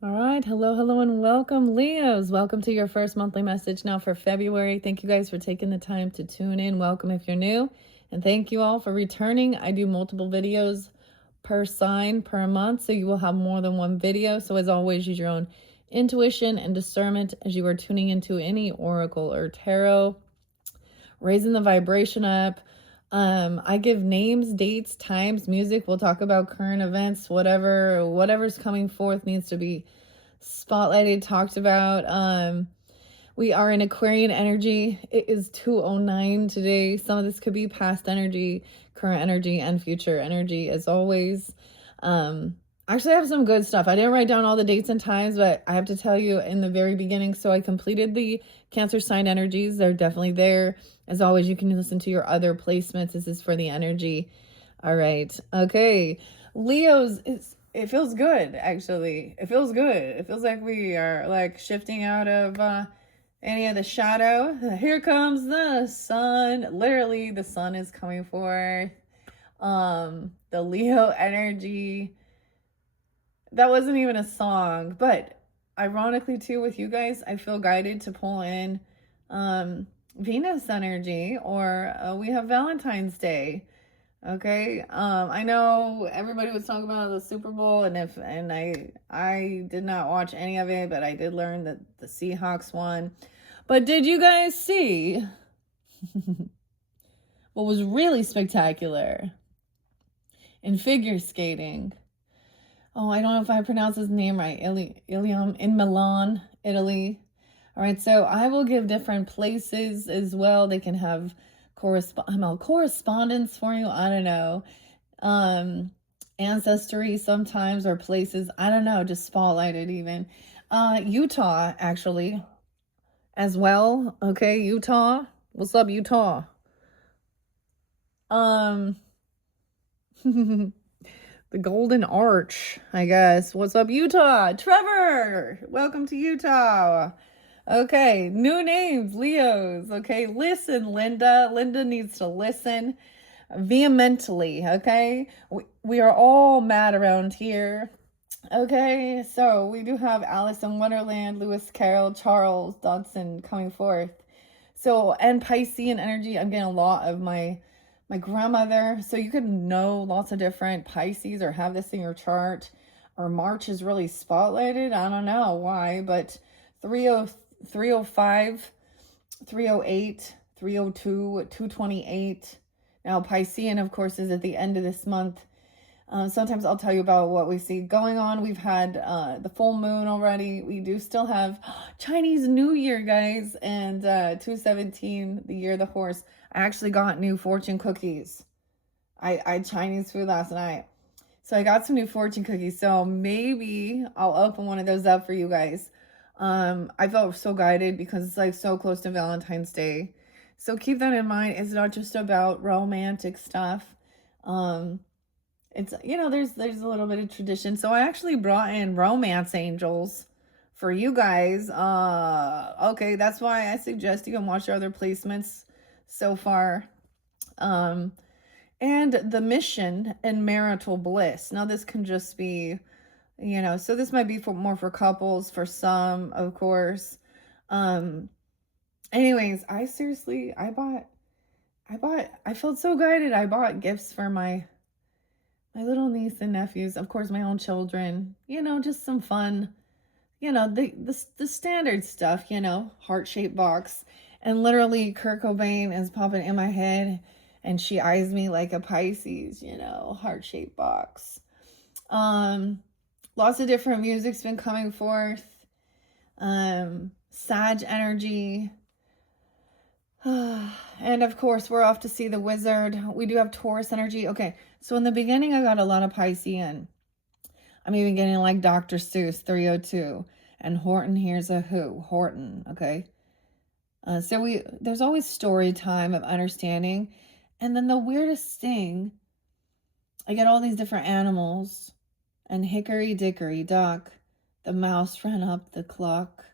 All right. Hello, hello, and welcome, Leos. Welcome to your first monthly message now for February. Thank you guys for taking the time to tune in. Welcome if you're new. And thank you all for returning. I do multiple videos per sign per month, so you will have more than one video. So as always, use your own intuition and discernment as you are tuning into any oracle or tarot, raising the vibration up. I give names, dates, times, music. We'll talk about current events, whatever's coming forth needs to be spotlighted, talked about. We are in Aquarian energy. It is 2:09 today. Some of this could be past energy, current energy, and future energy, as always. Actually, I have some good stuff. I didn't write down all the dates and times, but I have to tell you in the very beginning. So I completed the Cancer sign energies. They're definitely there. As always, you can listen to your other placements. This is for the energy. All right. Okay. Leo's, it feels good, actually. It feels good. It feels like we are like shifting out of any of the shadow. Here comes the sun. Literally, the sun is coming forth. The Leo energy. That wasn't even a song, but ironically too, with you guys, I feel guided to pull in Venus energy, or we have Valentine's Day. Okay. I know everybody was talking about the Super Bowl, and I did not watch any of it, but I did learn that the Seahawks won. But did you guys see what was really spectacular in figure skating? Oh, I don't know if I pronounce his name right. Ilium in Milan, Italy. All right, so I will give different places as well. They can have correspondence for you. I don't know. Ancestry sometimes, or places. I don't know, just spotlighted even. Utah, actually, as well. Okay, Utah. What's up, Utah? The Golden Arch, I guess. What's up, Utah? Trevor, welcome to Utah. Okay, new names, Leos. Okay, listen, Linda. Linda needs to listen vehemently. Okay, we are all mad around here. Okay, so we do have Alice in Wonderland, Lewis Carroll, Charles Dodson coming forth. So, and Piscean energy, I'm getting a lot of my grandmother. So you could know lots of different Pisces or have this in your chart. Or March is really spotlighted. I don't know why, but 30, 305, 308, 302, 228. Now Piscean, of course, is at the end of this month. Sometimes I'll tell you about what we see going on. We've had the full moon already. We do still have Chinese New Year, guys, and 217, the year of the horse. I actually got new fortune cookies. I Chinese food last night. So I got some new fortune cookies. So maybe I'll open one of those up for you guys. I felt so guided because it's like so close to Valentine's Day. So keep that in mind. It's not just about romantic stuff. It's, there's a little bit of tradition. So I actually brought in romance angels for you guys. Okay, that's why I suggest you can watch your other placements so far. And the mission and marital bliss. Now this can just be, so this might be more for couples, for some, of course. Anyways, I felt so guided. I bought gifts for my little niece and nephews, of course, my own children, just some fun, the standard stuff, heart-shaped box. And literally Kurt Cobain is popping in my head, and she eyes me like a Pisces, heart-shaped box. Lots of different music's been coming forth. Sag energy. And of course, we're off to see the wizard. We do have Taurus energy. Okay, so in the beginning, I got a lot of Piscean. I'm even getting like Dr. Seuss, 302. And Horton, here's a who. Horton, okay? So there's always story time of understanding. And then the weirdest thing, I get all these different animals. And hickory dickory dock, the mouse ran up the clock.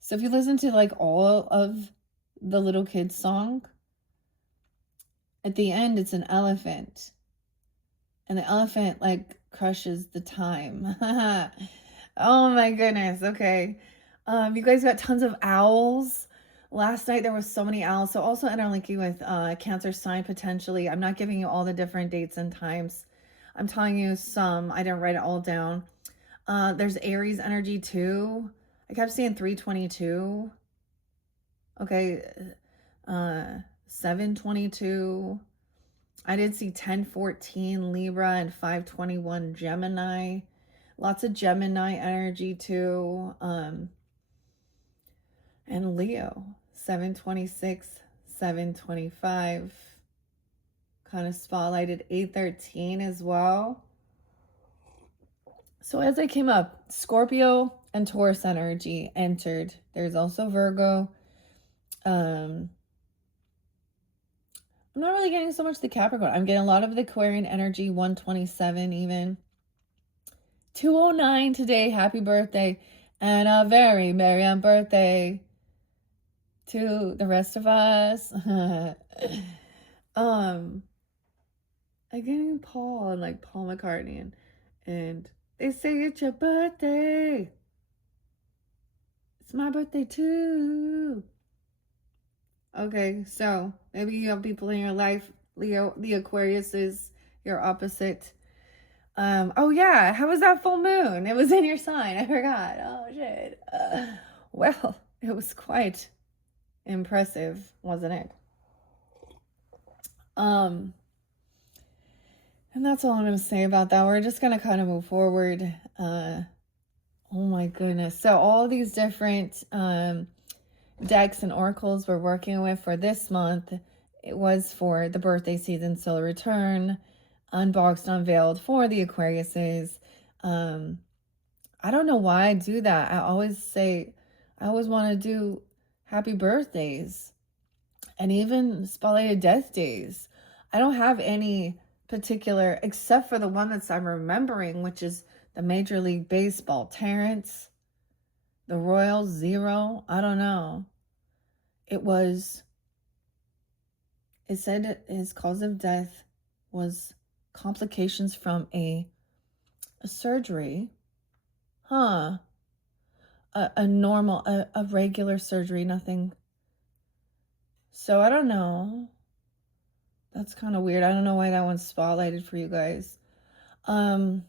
So if you listen to like all of the little kids song, at the end it's an elephant, and the elephant like crushes the time. Oh my goodness. Okay. You guys got tons of owls. Last night there was so many owls. So also interlinking with Cancer sign potentially. I'm not giving you all the different dates and times. I'm telling you some. I didn't write it all down. There's Aries energy too. I kept seeing 322. Okay. 722. I did see 1014 Libra and 521 Gemini. Lots of Gemini energy too. And Leo, 726, 725. Kind of spotlighted 813 as well. So as I came up, Scorpio and Taurus energy entered. There's also Virgo. I'm not really getting so much the Capricorn. I'm getting a lot of the Aquarian energy, 127 even. 209 today. Happy birthday. And a very merry birthday to the rest of us. I getting Paul and like Paul McCartney and they say it's your birthday. It's my birthday too. Okay, so maybe you have people in your life, Leo, the Aquarius is your opposite. Oh yeah, how was that full moon? It was in your sign. I forgot. Oh shit. Well, it was quite impressive, wasn't it? And that's all I'm going to say about that. We're just going to kind of move forward. Oh my goodness. So all these different decks and oracles we're working with for this month, it was for the birthday season solar return, unboxed, unveiled for the Aquariuses. I don't know why I do that. I always want to do happy birthdays and even spotlighted death days. I don't have any particular, except for the one that's I'm remembering, which is the Major League Baseball. Terrence, the Royals, 0. I don't know. It said his cause of death was complications from a surgery. Huh. A normal, a regular surgery, nothing. So I don't know. That's kind of weird. I don't know why that one's spotlighted for you guys. I've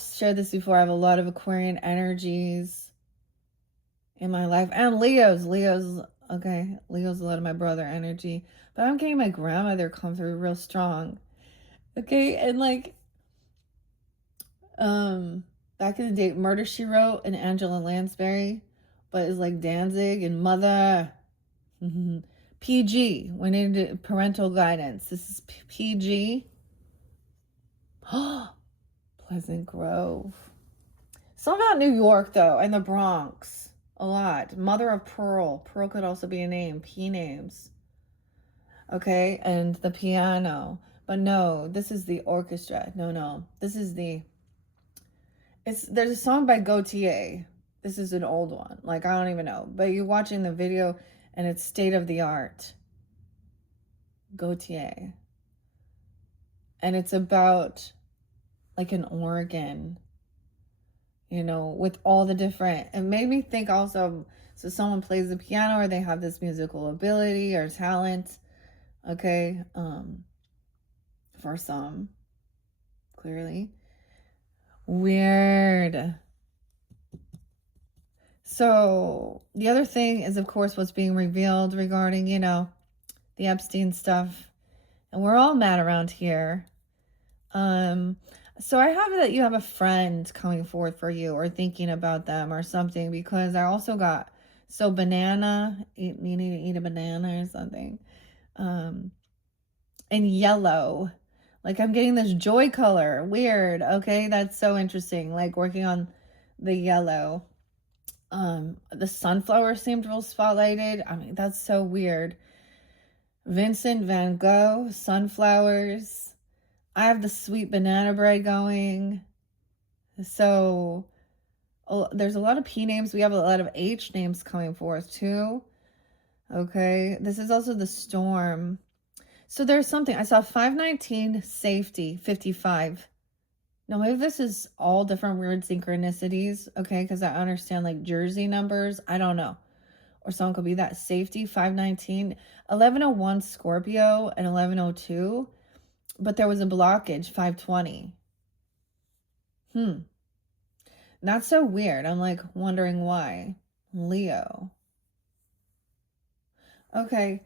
shared this before. I have a lot of Aquarian energies in my life. And Leo's, okay. Leo's a lot of my brother energy. But I'm getting my grandmother come through real strong. Okay, and like, back in the day, Murder, She Wrote and Angela Lansbury. But it's like Danzig and Mother. PG, went into parental guidance. This is PG. Pleasant Grove. Some about New York, though, and the Bronx. A lot. Mother of Pearl. Pearl could also be a name. P names. Okay, and the piano. But no, this is the orchestra. No. This is there's a song by Gautier. This is an old one. Like, I don't even know. But you're watching the video, and it's state of the art. Gautier. And it's about like an organ, you know, with all the different, it made me think also, so someone plays the piano or they have this musical ability or talent, okay, for some, clearly. Weird. So the other thing is, of course, what's being revealed regarding, you know, the Epstein stuff, and we're all mad around here. So I have that you have a friend coming forth for you or thinking about them or something, because I also got, so banana, you need to eat a banana or something. And yellow, like I'm getting this joy color. Weird. Okay, that's so interesting. Like working on the yellow. The sunflower seemed real spotlighted. I mean, that's so weird. Vincent van Gogh, sunflowers. I have the sweet banana bread going. So there's a lot of P names. We have a lot of H names coming forth too. Okay. This is also the storm. So there's something. I saw 519 safety, 55. Now, maybe this is all different weird synchronicities, okay? Because I understand like Jersey numbers. I don't know. Or someone could be that safety, 519, 1101 Scorpio, and 1102. But there was a blockage, 520. That's so weird. I'm like wondering why. Leo. Okay.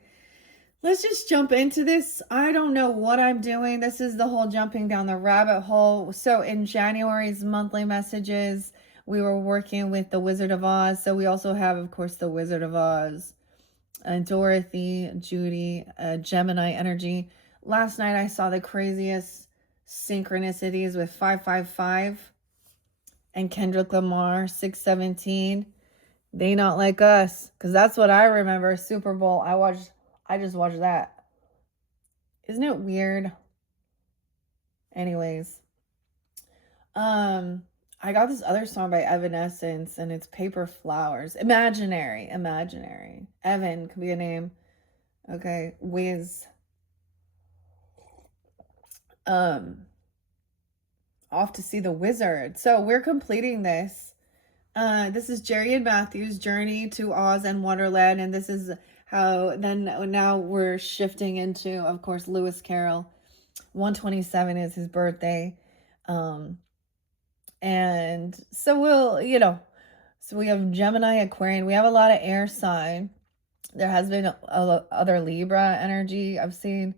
Let's just jump into this. I don't know what I'm doing. This is the whole jumping down the rabbit hole. So in January's monthly messages, we were working with the Wizard of Oz. So we also have, of course, the Wizard of Oz, Dorothy, Judy, Gemini energy. Last night I saw the craziest synchronicities with 555 and Kendrick Lamar, 617. They Not Like Us, because that's what I remember. Super Bowl. I just watched that. Isn't it weird? Anyways, I got this other song by Evanescence, and it's Paper Flowers. Imaginary. Evan could be a name. Okay, Wiz. Off to see the wizard. So we're completing this. This is Jerry and Matthew's journey to Oz and Wonderland, and this is how then now we're shifting into, of course, Lewis Carroll. 127 is his birthday. And so so we have Gemini, Aquarian. We have a lot of air sign. There has been other Libra energy I've seen.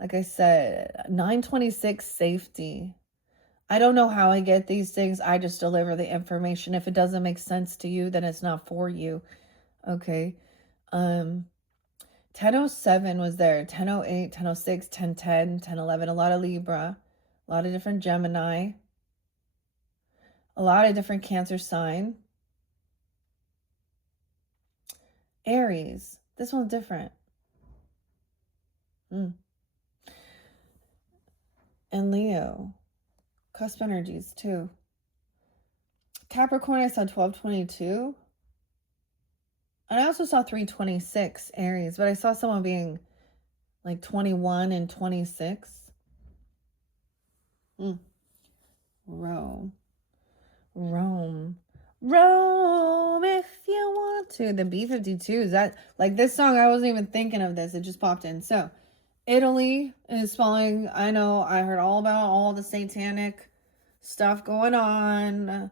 Like I said, 926 safety. I don't know how I get these things. I just deliver the information. If it doesn't make sense to you, then it's not for you. Okay. 1007 was there. 1008, 1006, 1010, 1011. A lot of Libra. A lot of different Gemini. A lot of different Cancer sign. Aries. This one's different. And Leo. Cusp energies too. Capricorn, I saw 1222. And I also saw 326 Aries, but I saw someone being like 21 and 26. Rome, if you want to. The B-52, is that like this song? I wasn't even thinking of this. It just popped in. So Italy is falling. I know I heard all about all the satanic stuff going on.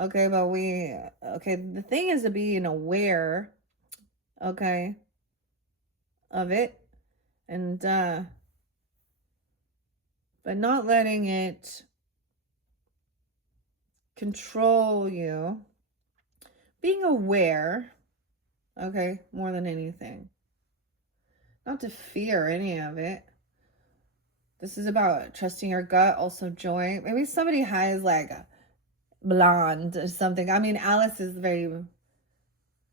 Okay, but the thing is to be aware, okay, of it, and but not letting it control you. Being aware, okay, more than anything. Not to fear any of it. This is about trusting your gut, also joy. Maybe somebody has like a blonde or something. I mean, Alice is very,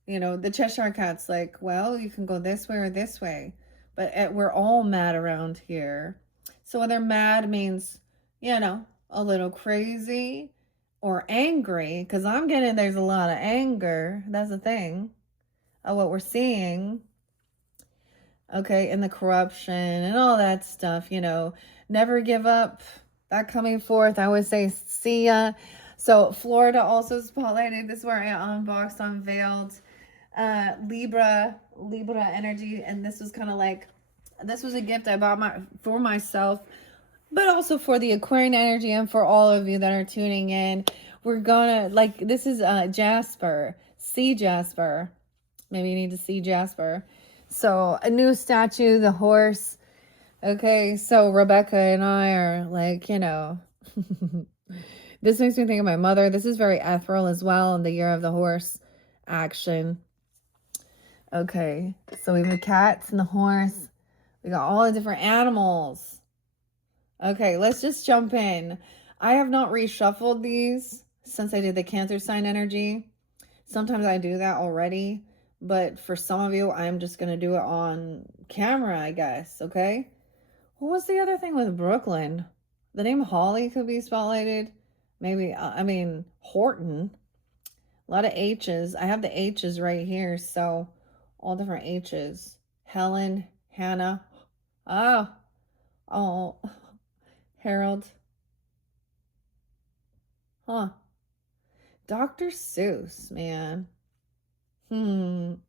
the Cheshire Cat's like, well, you can go this way or this way. But we're all mad around here. So whether mad means, a little crazy or angry, because I'm getting there's a lot of anger. That's the thing of what we're seeing. Okay, and the corruption and all that stuff, never give up. That coming forth, I always say, see ya. So Florida also spotlighted. This is where I unboxed, unveiled Libra energy. And this was kind of like, this was a gift I bought for myself, but also for the Aquarian energy and for all of you that are tuning in. We're gonna, this is Jasper. See Jasper. Maybe you need to see Jasper. So a new statue, the horse. Okay, so Rebecca and I are like, this makes me think of my mother. This is very ethereal as well in the year of the horse action. Okay, so we have the cats and the horse. We got all the different animals. Okay, let's just jump in. I have not reshuffled these since I did the Cancer sign energy. Sometimes I do that already. But for some of you, I'm just going to do it on camera, I guess, okay? What was the other thing with Brooklyn? The name Holly could be spotlighted. Maybe, Horton. A lot of H's. I have the H's right here, so all different H's. Helen, Hannah. Oh, Harold. Huh. Dr. Seuss, man. And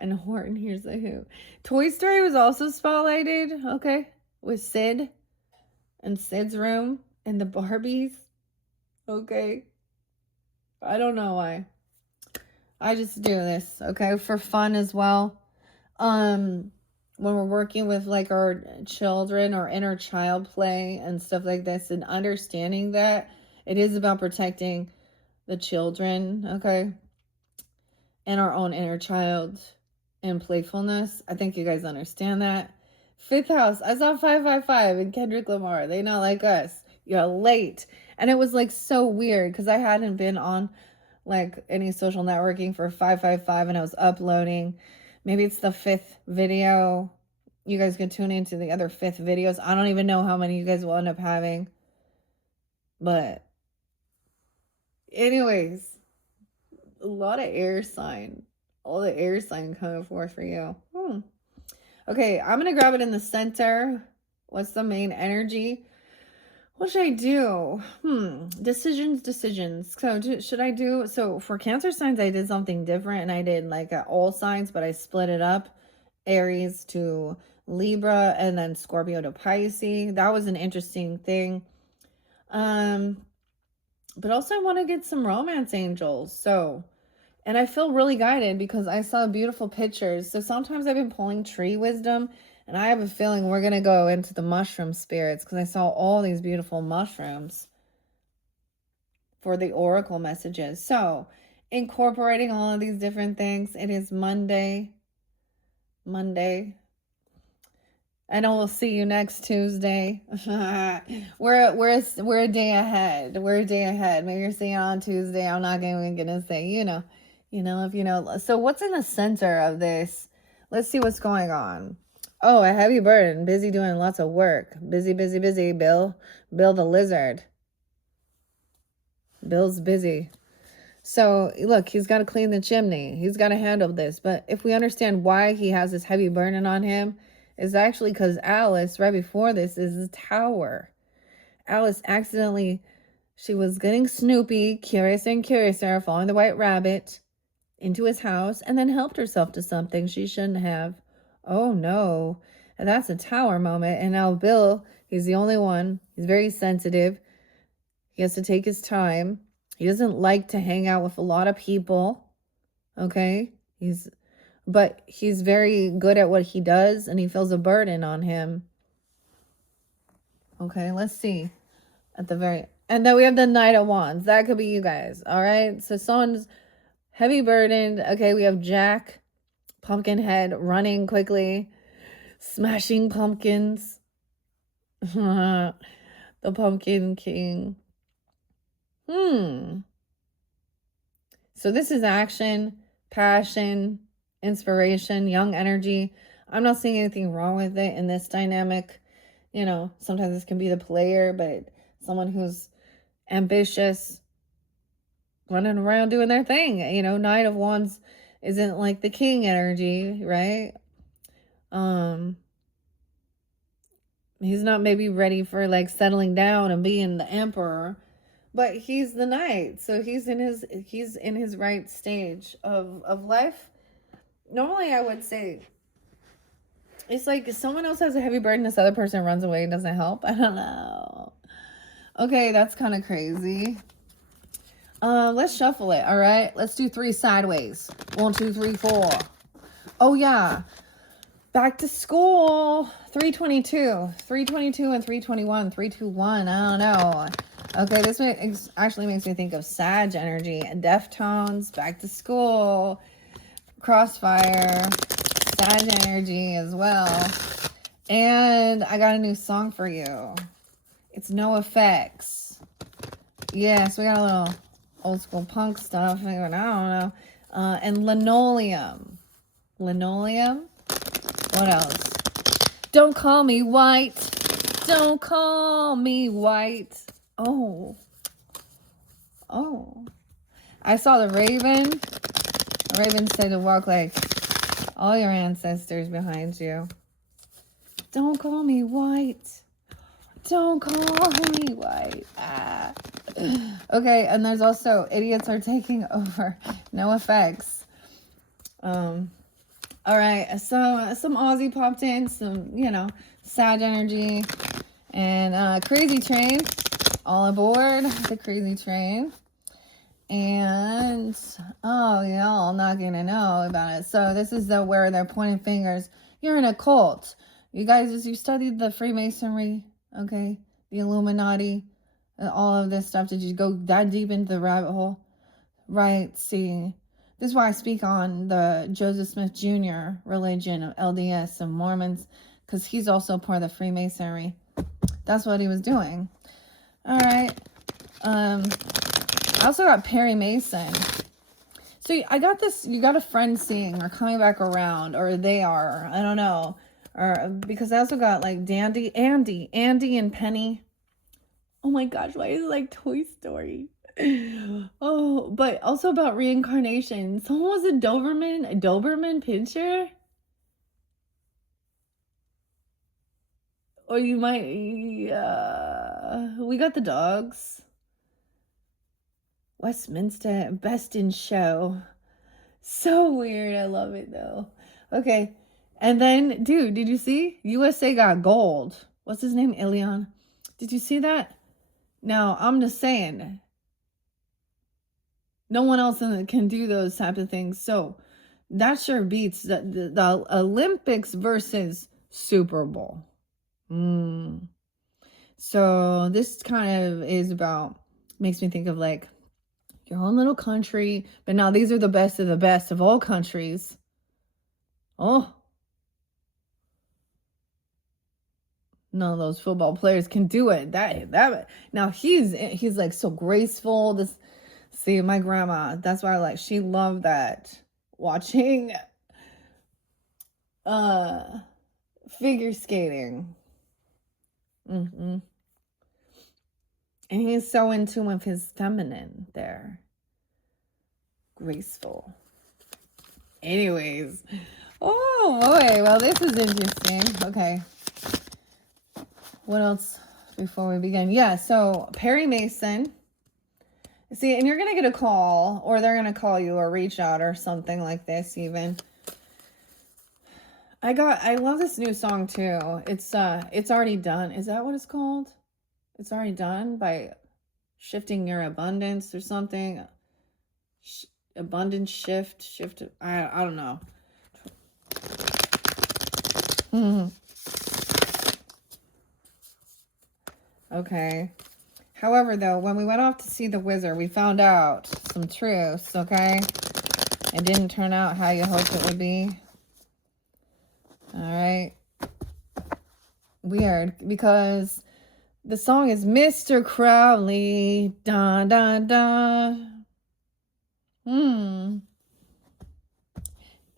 Horton Hears a Who. Toy Story was also spotlighted, okay, with Sid and Sid's room and the Barbies, okay. I don't know why. I just do this, okay, for fun as well. When we're working with like our children or inner child play and stuff like this, and understanding that it is about protecting the children, okay, and our own inner child and playfulness. I think you guys understand that. Fifth house, I saw 555 and Kendrick Lamar. They not like us. You're late. And it was like so weird because I hadn't been on like any social networking for 555 and I was uploading. Maybe it's the fifth video. You guys can tune into the other fifth videos. I don't even know how many you guys will end up having. But anyways, a lot of air sign. All the air sign coming forth for you. Okay, I'm going to grab it in the center. What's the main energy? What should I do? Decisions. So should I do, so for Cancer signs, I did something different and I did like all signs, but I split it up. Aries to Libra and then Scorpio to Pisces. That was an interesting thing. But also I want to get some romance angels. So, and I feel really guided because I saw beautiful pictures. So sometimes I've been pulling tree wisdom and I have a feeling we're going to go into the mushroom spirits because I saw all these beautiful mushrooms for the oracle messages. So incorporating all of these different things. It is Monday. I know we'll see you next Tuesday. we're a day ahead. Maybe you're seeing it on Tuesday. I'm not even gonna say, if you know. So what's in the center of this? Let's see what's going on. Oh, a heavy burden, busy doing lots of work. Busy, Bill. Bill the lizard. Bill's busy. So look, he's got to clean the chimney. He's got to handle this. But if we understand why he has this heavy burden on him, is actually because Alice, right before this, is the tower. Alice accidentally, she was getting Snoopy, curiouser, following the white rabbit into his house, and then helped herself to something she shouldn't have. Oh no, and that's a tower moment. And now Bill, he's the only one. He's very sensitive. He has to take his time. He doesn't like to hang out with a lot of people. Okay? But he's very good at what he does, and he feels a burden on him. Okay, let's see. And then we have the Knight of Wands. That could be you guys. All right? So someone's heavy burdened. Okay, we have Jack, Pumpkinhead, running quickly, smashing pumpkins. The Pumpkin King. So this is action, passion, inspiration, young energy. I'm not seeing anything wrong with it in this dynamic. Sometimes this can be the player, but someone who's ambitious, running around doing their thing. Knight of Wands isn't like the king energy, right? He's not maybe ready for like settling down and being the emperor, but he's the knight. So he's in his right stage of life. Normally I would say it's like if someone else has a heavy burden, this other person runs away and doesn't help. I don't know. Okay, that's kind of crazy. Let's shuffle it, all right? Let's do 3 sideways. 1, 2, 3, 4. Oh, yeah. Back to school. 322. 322 and 321. 321. I don't know. Okay, this actually makes me think of Sag energy. Deftones, back to school. Crossfire, Sag energy as well. And I got a new song for you. It's No Effects. Yes, we got a little old school punk stuff. I don't know. And Linoleum. What else? Don't call me white. Don't call me white. Oh. I saw the raven. The raven said to walk like all your ancestors behind you. Don't call me white. Don't call me white. Okay, and there's also idiots are taking over. No effects. All right, so some Aussie popped in, some, you know, sad energy, and Crazy Train, all aboard the Crazy Train. And, oh, y'all not gonna know about it. So this is where they're pointing fingers. You're in a cult. You guys, as you studied the Freemasonry, okay, the Illuminati, and all of this stuff, did you go that deep into the rabbit hole? Right, see, this is why I speak on the Joseph Smith Jr. religion of LDS and Mormons, because he's also part of the Freemasonry. That's what he was doing. All right. I also got Perry Mason. So I got this, you got a friend seeing or coming back around, or they are, I don't know. Or because I also got like Andy and Penny. Oh my gosh, why is it like Toy Story? Oh, but also about reincarnation. Someone was a Doberman Pinscher? Or you might, we got the dogs. Westminster Best in Show. So weird. I love it though. Okay. And then, dude, did you see? USA got gold. What's his name? Ilion. Did you see that? Now, I'm just saying, no one else can do those type of things. So that sure beats the Olympics versus Super Bowl. So this kind of is about, makes me think of like your own little country. But now these are the best of all countries. Oh, none of those football players can do it. That now he's like so graceful. This, see, my grandma, that's why I like, she loved that, watching figure skating. And he's so in tune with his feminine there. Graceful. Anyways. Oh boy, well this is interesting. Okay. What else before we begin? Yeah, so Perry Mason. See, and you're going to get a call, or they're going to call you or reach out or something like this even. I love this new song too. It's Already Done. Is that what it's called? It's Already Done by Shifting Your Abundance or something. Abundance shift. I don't know. Okay. However, though, when we went off to see the wizard, we found out some truths, okay? It didn't turn out how you hoped it would be. All right. Weird, because the song is Mr. Crowley. Da, da, da. And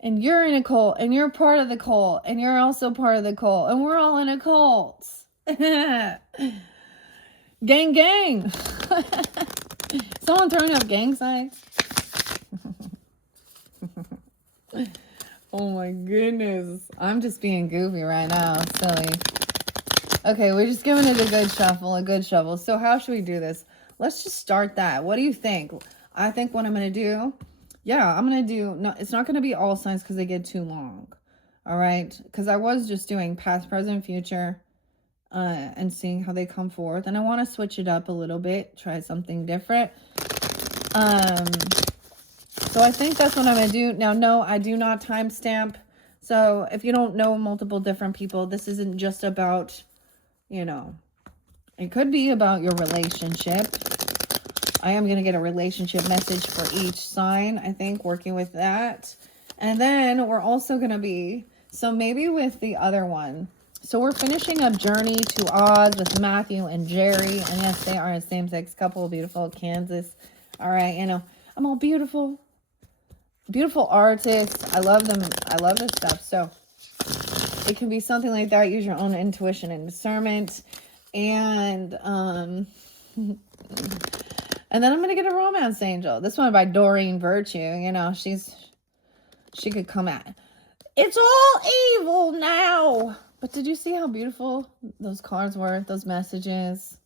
you're in a cult, and you're part of the cult, and you're also part of the cult, and we're all in a cult. Gang, gang. Someone throwing up gang signs. Oh my goodness. I'm just being goofy right now. Silly. Okay, we're just giving it a good shuffle. So how should we do this? Let's just start that. What do you think? I think what I'm going to do, no, it's not going to be all signs because they get too long. All right? Because I was just doing past, present, future, and seeing how they come forth. And I want to switch it up a little bit, try something different. So I think that's what I'm going to do. Now, no, I do not timestamp. So if you don't know multiple different people, this isn't just about, you know, it could be about your relationship. I am going to get a relationship message for each sign, I think, working with that. And then we're also going to be, so maybe with the other one. So we're finishing up Journey to Oz with Matthew and Jerry. And yes, they are a same-sex couple, beautiful Kansas. All right, you know, I'm all beautiful. Beautiful artists. I love them. I love this stuff. So it can be something like that. Use your own intuition and discernment. And and then I'm gonna get a romance angel. This one by Doreen Virtue. You know, she could come at. It's all evil now. But did you see how beautiful those cards were? Those messages.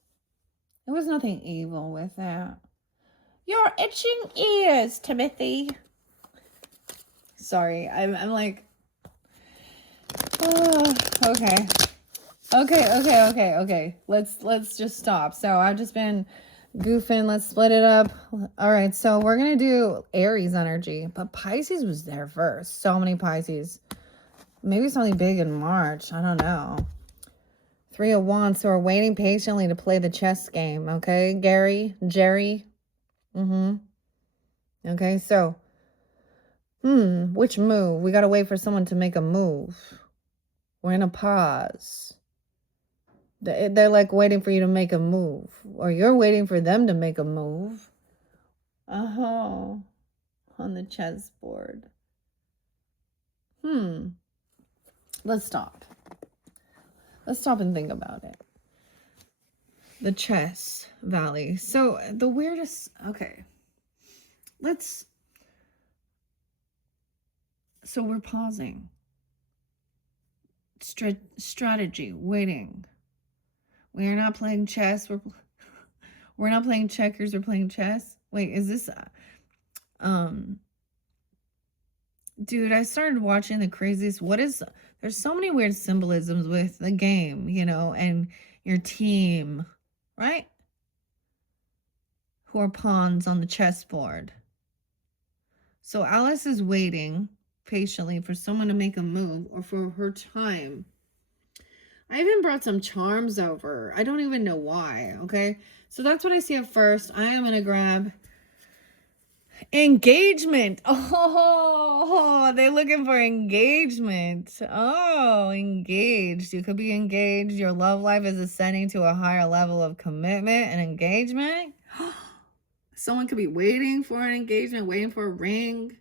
There was nothing evil with that. Your itching ears, Timothy. Sorry, I'm like, oh, okay. Okay. Let's just stop. So I've just been goofing. Let's split it up. All right, so we're gonna do Aries energy, but Pisces was there first. So many Pisces. Maybe something big in March. I don't know. 3 of Wands. So we're waiting patiently to play the chess game. Okay, Jerry. Okay, so which move? We gotta wait for someone to make a move. We're in a pause. They're like waiting for you to make a move, or you're waiting for them to make a move. On the chessboard. Let's stop. Let's stop and think about it. The chess valley. So the weirdest. Okay. So we're pausing. Strategy. Waiting. We are not playing chess. We're not playing checkers. We're playing chess. Wait, is this dude, I started watching the craziest. There's so many weird symbolisms with the game, and your team, right? Who are pawns on the chessboard. So Alice is waiting patiently for someone to make a move or for her time. I even brought some charms over. I don't even know why, okay? So that's what I see at first. I am going to grab engagement. Oh, they're looking for engagement. Oh, engaged. You could be engaged. Your love life is ascending to a higher level of commitment and engagement. Someone could be waiting for an engagement, waiting for a ring.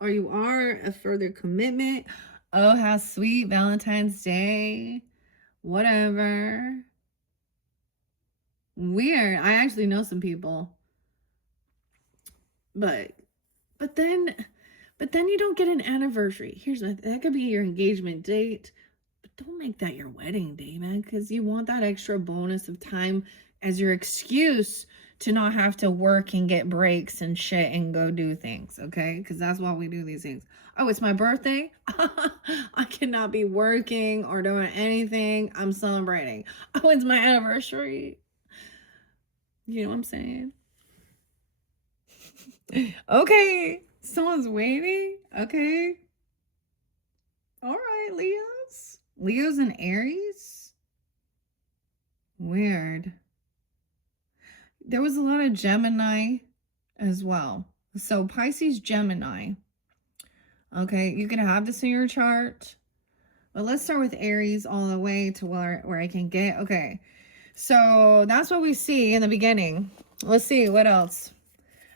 Or you are a further commitment. Oh, how sweet. Valentine's Day. Whatever. Weird. I actually know some people. But then you don't get an anniversary. That could be your engagement date. But don't make that your wedding day, man, because you want that extra bonus of time as your excuse to not have to work and get breaks and shit and go do things, okay? Because that's why we do these things. Oh, it's my birthday? I cannot be working or doing anything. I'm celebrating. Oh, it's my anniversary. You know what I'm saying? Okay. Someone's waiting? Okay. All right, Leos. Leos and Aries? Weird. There was a lot of Gemini as well. So Pisces, Gemini. Okay, you can have this in your chart. But let's start with Aries all the way to where I can get. Okay, so that's what we see in the beginning. Let's see, what else?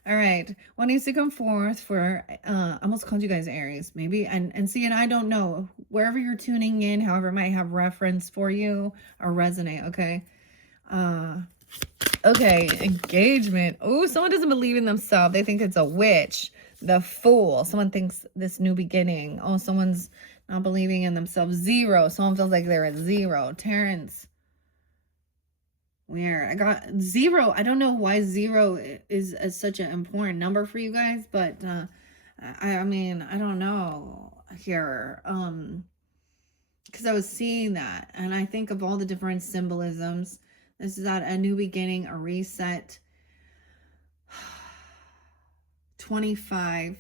All right, what needs to come forth for, I almost called you guys Aries, maybe, and see, and I don't know, wherever you're tuning in, however it might have reference for you or resonate, okay? Okay, engagement. Oh, someone doesn't believe in themselves. They think it's a witch. The Fool. Someone thinks this new beginning. Oh, someone's not believing in themselves. 0. Someone feels like they're at 0. Terrence. Weird. I got 0. I don't know why 0 is such an important number for you guys, but I mean, I don't know here. Because I was seeing that, and I think of all the different symbolisms. This is a new beginning, a reset. 25.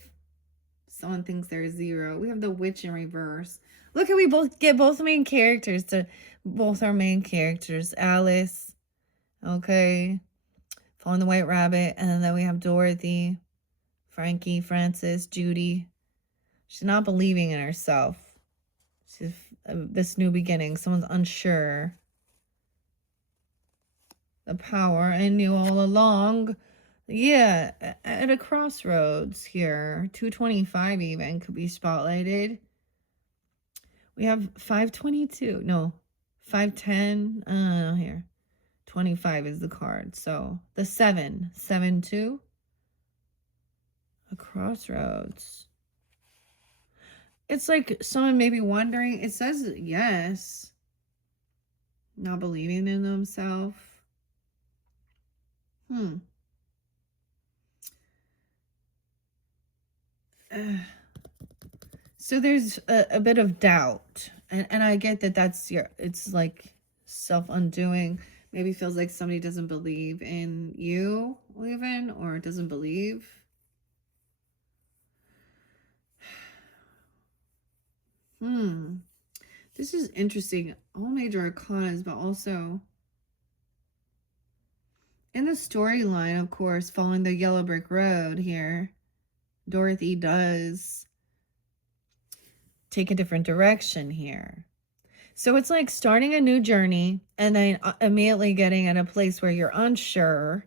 Someone thinks there's 0. We have the Witch in reverse. Look at, we both get both main characters to both our main characters. Alice. Okay. Following the White Rabbit. And then we have Dorothy, Frankie, Francis, Judy. She's not believing in herself. She's this new beginning. Someone's unsure. The Power. I knew all along. Yeah, at a crossroads here. 225 even could be spotlighted. We have 522. No, 510. I don't know here. 25 is the card. So the 7. 2. A crossroads. It's like someone may be wondering. It says yes. Not believing in themselves. Hmm. So there's a bit of doubt, and I get that it's like self-undoing. Maybe feels like somebody doesn't believe in you, even, or doesn't believe. This is interesting. All major arcanas, but also in the storyline, of course, following the yellow brick road here, Dorothy does take a different direction here. So it's like starting a new journey and then immediately getting at a place where you're unsure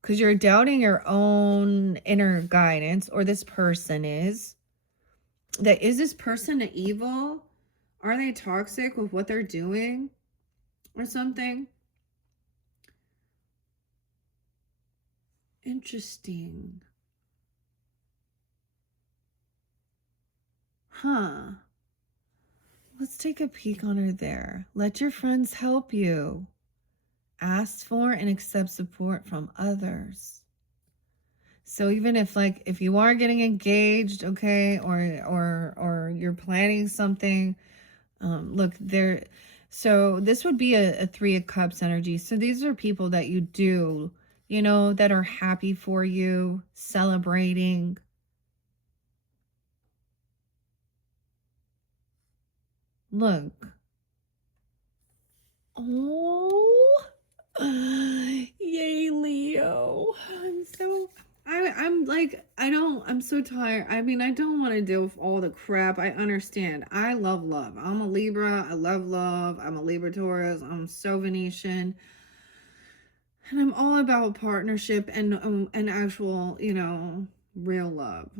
because you're doubting your own inner guidance, or this person is. That is this person evil? Are they toxic with what they're doing or something? Interesting. Huh. Let's take a peek on her there. Let your friends help you. Ask for and accept support from others. So even if you are getting engaged, okay, or you're planning something, look there. So this would be a 3 of Cups energy. So these are people that you do, that are happy for you, celebrating. Look. Oh, yay, Leo. I'm like, I'm so tired. I mean, I don't want to deal with all the crap. I understand. I love love. I'm a Libra. I love love. I'm a Libra Taurus. I'm so Venetian. And I'm all about partnership and actual, real love.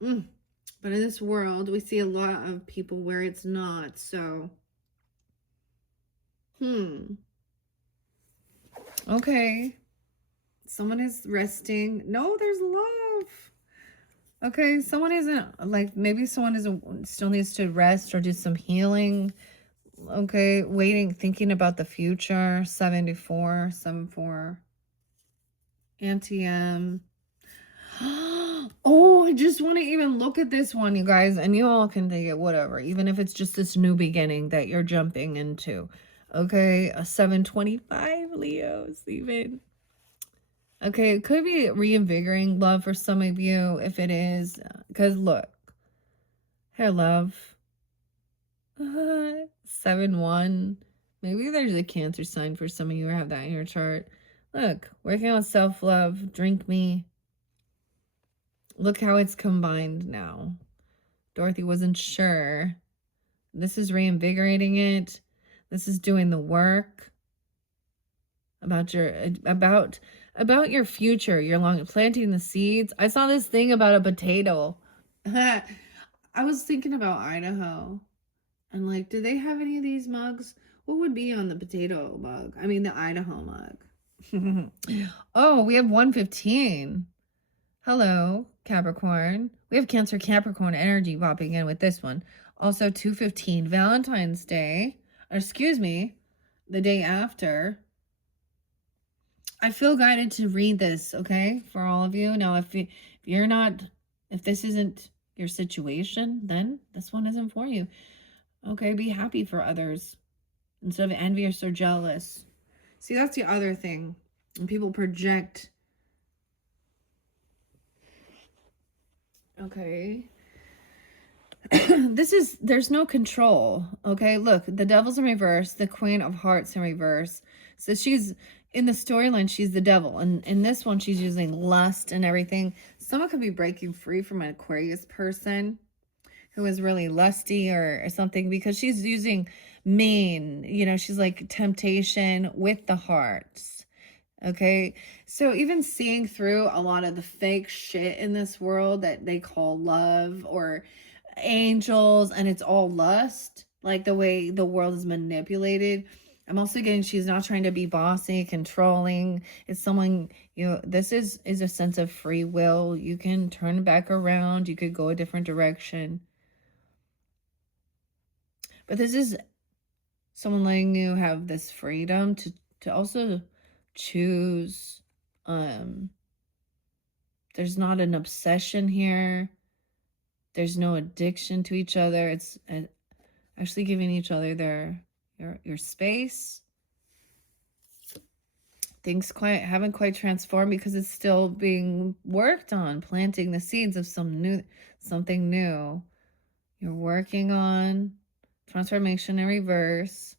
But in this world, we see a lot of people where it's not. So, okay. Someone is resting. No, there's love. Okay, someone isn't, like, maybe someone isn't, still needs to rest or do some healing. Okay, waiting, thinking about the future. 74, 74. Anti-M. Oh, I just want to even look at this one, you guys, and you all can take it, whatever, even if it's just this new beginning that you're jumping into. Okay, a 725 Leos, even. Okay, it could be reinvigorating love for some of you if it is. Because look, hey, love. 7-1. Maybe there's a Cancer sign for some of you who have that in your chart. Look, working on self-love, drink me. Look how it's combined now. Dorothy wasn't sure. This is reinvigorating it. This is doing the work about your future, your long planting the seeds. I saw this thing about a potato. I was thinking about Idaho and like, do they have any of these mugs? What would be on the potato mug? I mean, the Idaho mug. Oh, we have 115. Hello, Capricorn. We have Cancer Capricorn energy popping in with this one. Also 215, Valentine's Day. Or excuse me, the day after. I feel guided to read this, okay, for all of you. Now, if this isn't your situation, then this one isn't for you. Okay, be happy for others instead of envious or jealous. See, that's the other thing. When people project. Okay. There's no control. Okay, look, the Devil's in reverse, the Queen of Hearts in reverse. So she's in the storyline, she's the devil, and in this one she's using lust and everything. Someone could be breaking free from an Aquarius person who is really lusty or something, because she's using mean, she's like temptation with the hearts. Okay, so even seeing through a lot of the fake shit in this world that they call love or angels, and it's all lust, like the way the world is manipulated. I'm also getting she's not trying to be bossy, controlling. It's someone, this is a sense of free will. You can turn back around. You could go a different direction. But this is someone letting you have this freedom to also choose. There's not an obsession here. There's no addiction to each other. It's actually giving each other your space. Things haven't quite transformed because it's still being worked on, planting the seeds of something new. You're working on transformation in reverse.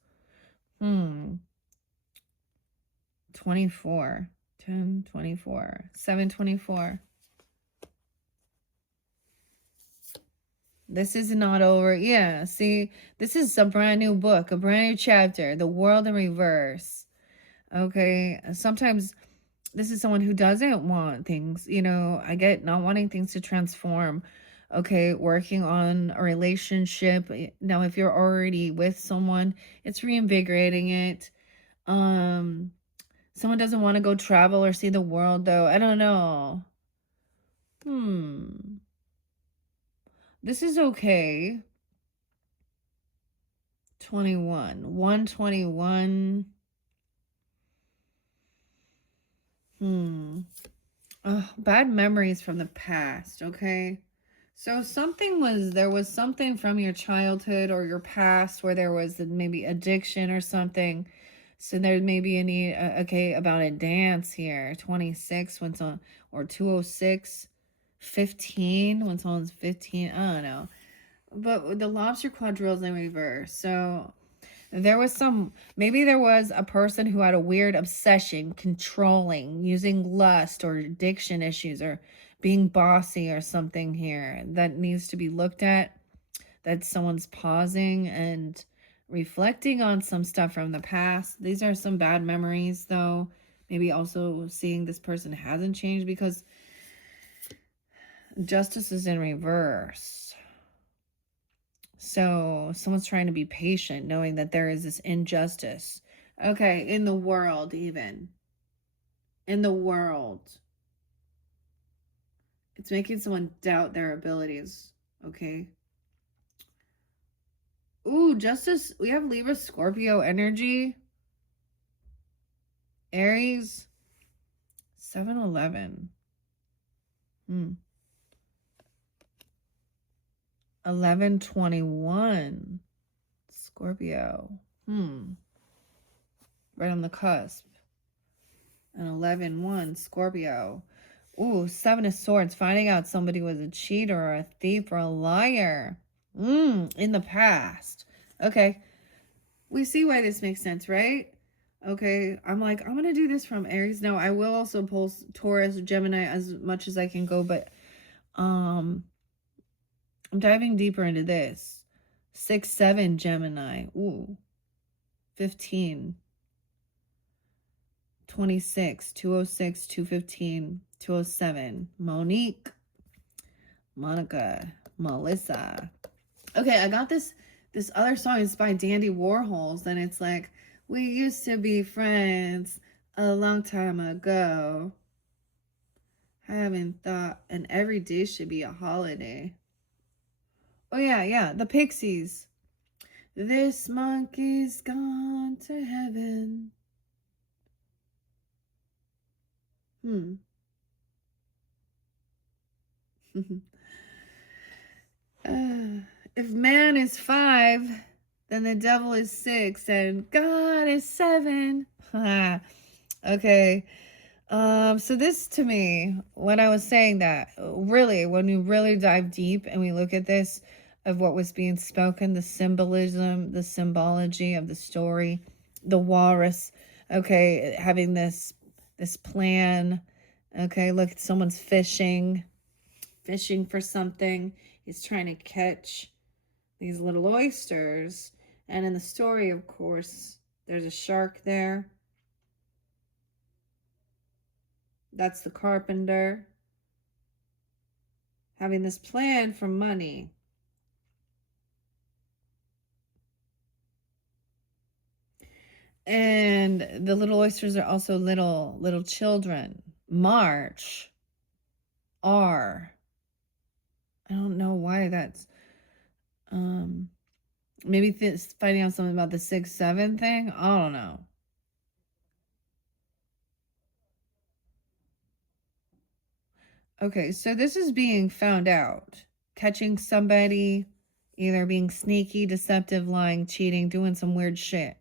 24, 10, 24, 7, 24. This is not over. Yeah, see, this is a brand new book, a brand new chapter, the world in reverse. Okay, sometimes this is someone who doesn't want things, I get not wanting things to transform. Okay, working on a relationship. Now, if you're already with someone, it's reinvigorating it. Someone doesn't want to go travel or see the world, though. I don't know. This is okay. 21. 121. Bad memories from the past, okay? So there was something from your childhood or your past where there was maybe addiction or something. So there may be a need, okay, about a dance here. 26 when someone, or 206, 15 when someone's 15. I don't know. But the lobster quadrilles in reverse. So maybe there was a person who had a weird obsession, controlling, using lust or addiction issues or being bossy or something here that needs to be looked at. That someone's pausing and reflecting on some stuff from the past. These are some bad memories, though. Maybe also seeing this person hasn't changed because justice is in reverse. So someone's trying to be patient, knowing that there is this injustice. Okay, in the world, even. In the world. It's making someone doubt their abilities, okay? Ooh, justice. We have Libra, Scorpio energy. Aries. 7-11. 11-21. Scorpio. Right on the cusp. And 11-1. Scorpio. Ooh, 7 of Swords. Finding out somebody was a cheater or a thief or a liar. In the past. Okay. We see why this makes sense, right? Okay. I'm going to do this from Aries. Now, I will also pull Taurus, Gemini as much as I can go, but I'm diving deeper into this. 6-7 Gemini. Ooh. 15. 26. 206. 215. 207. Monique. Monica. Melissa. Okay, I got this other song. It's by Dandy Warhols, and it's like, we used to be friends a long time ago. Haven't thought, and every day should be a holiday. Oh, yeah, the Pixies. This monkey's gone to heaven. If man is 5, then the devil is 6, and God is 7. Okay. So this, to me, when I was saying that, really, when we really dive deep and we look at this, of what was being spoken, the symbolism, the symbology of the story, the walrus, okay, having this plan, okay, look, someone's fishing for something. He's trying to catch these little oysters. And in the story, of course, there's a shark there. That's the carpenter. Having this plan for money. And the little oysters are also little children. March. R. I don't know why that's maybe finding out something about the 6-7 thing. I don't know. Okay, so this is being found out. Catching somebody either being sneaky, deceptive, lying, cheating, doing some weird shit.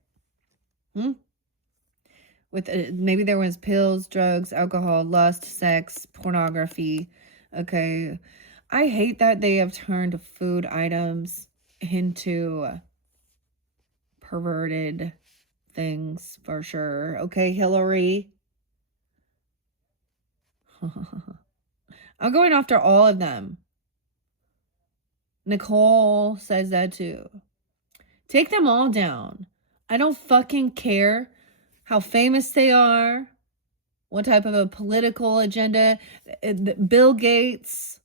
With maybe there was pills, drugs, alcohol, lust, sex, pornography. Okay. I hate that they have turned food items into perverted things for sure. Okay, Hillary. I'm going after all of them. Nicole says that too. Take them all down. I don't fucking care how famous they are, what type of a political agenda. Bill Gates,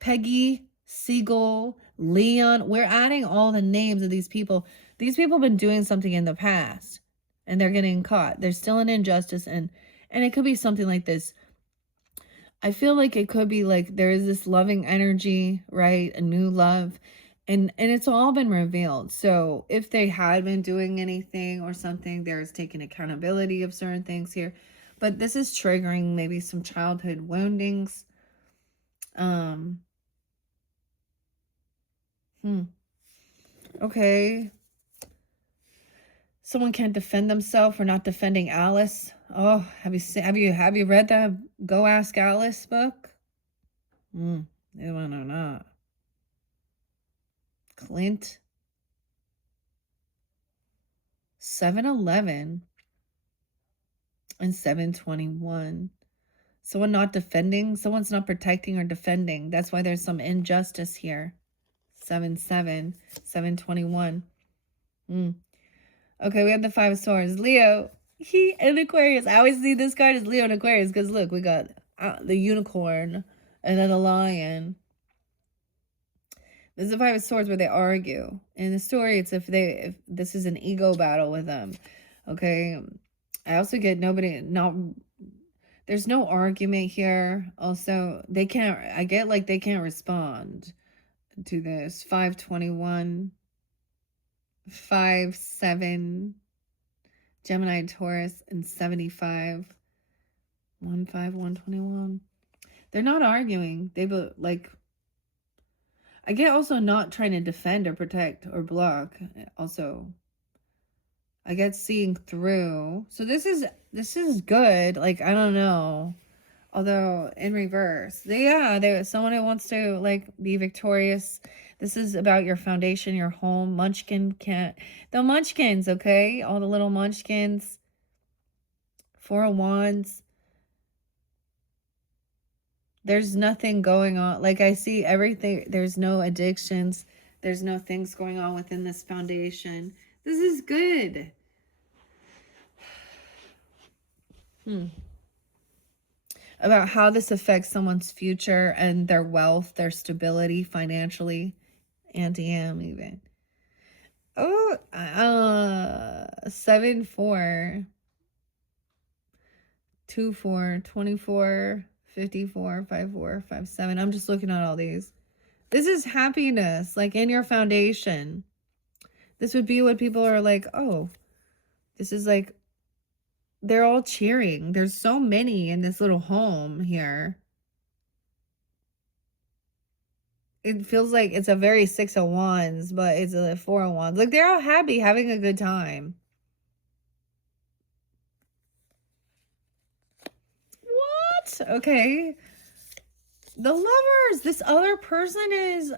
Peggy, Siegel, Leon. We're adding all the names of these people. These people have been doing something in the past and they're getting caught. There's still an injustice, and it could be something like this. I feel like it could be like there is this loving energy, right? A new love. And it's all been revealed. So if they had been doing anything or something, there's taking accountability of certain things here. But this is triggering maybe some childhood woundings. Okay. Someone can't defend themselves for not defending Alice. Oh, have you read the Go Ask Alice book? They want to not. Clint. 7-11 and 7-21. Someone not defending, someone's not protecting or defending. That's why there's some injustice here. 7-7, 7-21. Okay, we have the 5 of Swords. Leo, he and Aquarius. I always see this card as Leo and Aquarius because look, we got the unicorn and then a lion. This is the 5 of Swords where they argue. In the story, it's if this is an ego battle with them. Okay. I also get there's no argument here. Also, they can't, I get like they can't respond to this. 5-21, 5-7, Gemini, Taurus, and 75, 1-5, 1-21. They're not arguing. They like, I get also not trying to defend or protect or block. Also, I get seeing through. So this is good. Like, I don't know. Although in reverse, there's someone who wants to like be victorious. This is about your foundation, your home. The munchkins, okay? All the little munchkins. 4 of Wands. There's nothing going on. Like, I see everything. There's no addictions. There's no things going on within this foundation. This is good. About how this affects someone's future and their wealth, their stability financially. Anti-am even. Oh, 7-4. 2-4, 24, 54, 5-4, 5-7. I'm just looking at all these. This is happiness, like in your foundation. This would be what people are like, oh, this is like, they're all cheering. There's so many in this little home here. It feels like it's a very 6 of Wands, but it's a 4 of Wands. Like, they're all happy, having a good time. What? Okay. The Lovers. This other person is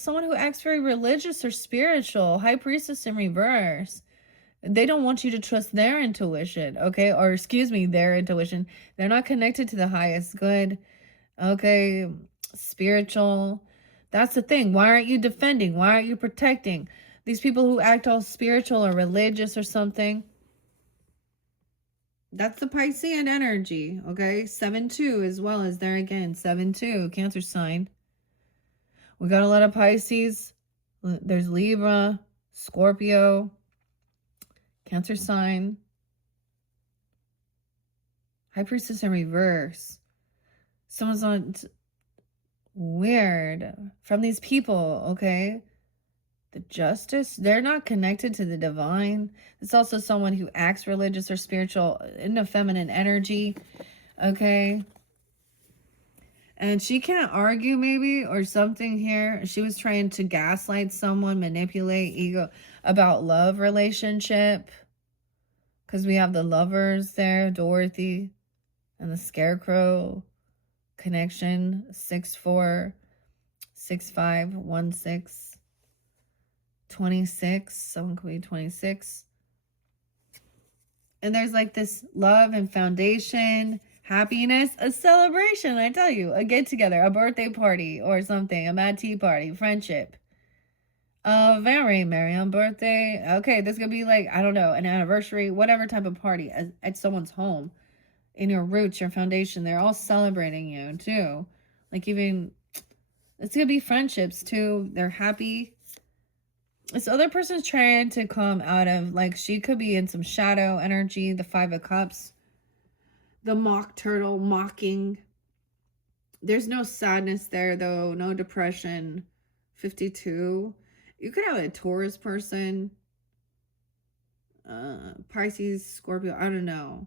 someone who acts very religious or spiritual. High Priestess in reverse. They don't want you to trust their intuition, okay? Or excuse me, their intuition. They're not connected to the highest good, okay? Spiritual. That's the thing. Why aren't you defending? Why aren't you protecting? These people who act all spiritual or religious or something. That's the Piscean energy, okay? 7-2 as well as there again. 7-2, Cancer sign. We got a lot of Pisces. There's Libra, Scorpio, Cancer sign. High Priestess in reverse. Someone's on weird from these people, okay? The Justice, they're not connected to the divine. It's also someone who acts religious or spiritual in a feminine energy. Okay. And she can't argue, maybe, or something here. She was trying to gaslight someone, manipulate ego about love relationship. Because we have the lovers there, Dorothy, and the scarecrow connection, 646516 26. Someone could be 26. And there's like this love and foundation, happiness, a celebration, I tell you, a get together, a birthday party or something, a mad tea party, friendship. Very merry on birthday. Okay, this could be like, I don't know, an anniversary, whatever type of party at someone's home. In your roots, your foundation, they're all celebrating you too. Like even, it's gonna be friendships too. They're happy. This other person's trying to come out of, like, she could be in some shadow energy, the 5 of Cups, the mock turtle, mocking. There's no sadness there, though, no depression. 52. You could have a Taurus person, Pisces, Scorpio, I don't know.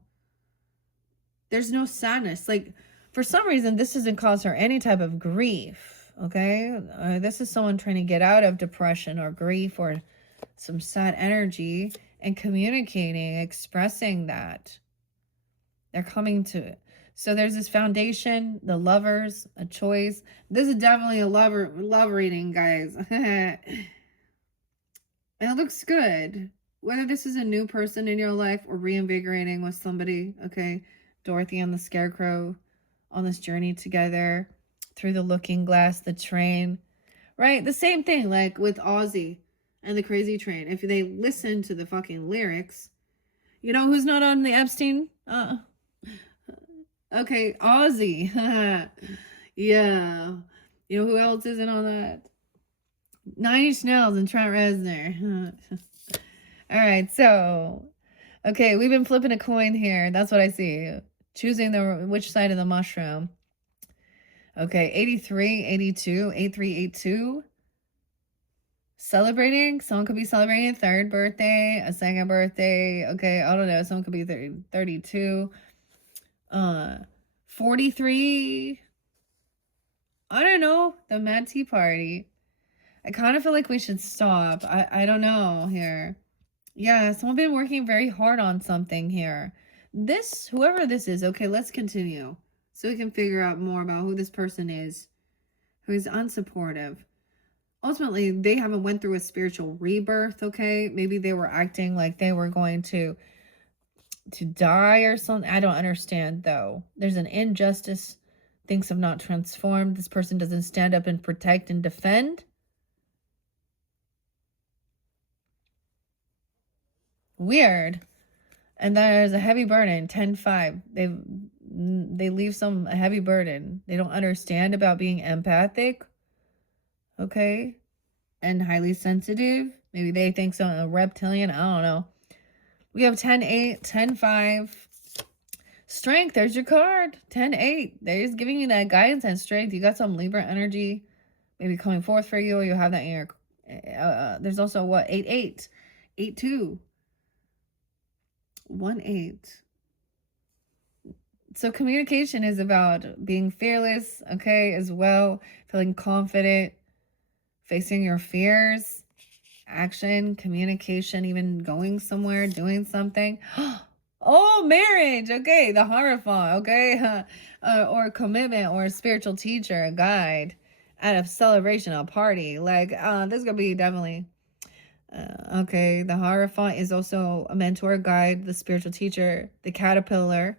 There's no sadness. Like, for some reason, this doesn't cause her any type of grief. Okay, this is someone trying to get out of depression or grief or some sad energy and communicating, expressing that. They're coming to it. So there's this foundation, the lovers, a choice. This is definitely a love reading, guys. And it looks good. Whether this is a new person in your life or reinvigorating with somebody, okay? Dorothy and the Scarecrow on this journey together. Through the looking glass, the train, right? The same thing, like with Ozzy and the Crazy Train. If they listen to the fucking lyrics, you know who's not on the Epstein? Okay, Ozzy. Yeah. You know who else isn't on that? Nine Inch Nails and Trent Reznor. All right, so, okay, we've been flipping a coin here. That's what I see. Choosing which side of the mushroom. Okay, 83, 82, 8382. Celebrating. Someone could be celebrating a 3rd birthday, a 2nd birthday. Okay, I don't know. Someone could be 32. 43. I don't know. The Mad Tea Party. I kind of feel like we should stop. I don't know here. Yeah, someone been working very hard on something here. This, whoever this is, okay, let's continue. So we can figure out more about who this person is, who is unsupportive. Ultimately, they haven't went through a spiritual rebirth, okay? Maybe they were acting like they were going to die or something. I don't understand, though. There's an injustice. Things have not transformed. This person doesn't stand up and protect and defend. Weird. And there's a heavy burden, 10-5. They leave a heavy burden. They don't understand about being empathic. Okay. And highly sensitive. Maybe they think so, a reptilian. I don't know. We have 10-8, 10-5. Strength. There's your card. 10-8. They're just giving you that guidance and strength. You got some Libra energy maybe coming forth for you. Or you have that in your... there's also what? 8-8. 8-2. 1-8. So communication is about being fearless, okay, as well. Feeling confident. Facing your fears. Action, communication, even going somewhere, doing something. Oh, marriage. Okay, the Hierophant. Okay, or commitment, or a spiritual teacher, a guide at a celebration, a party. Like, this is gonna be definitely. Okay, the Hierophant is also a mentor, guide, the spiritual teacher, the caterpillar.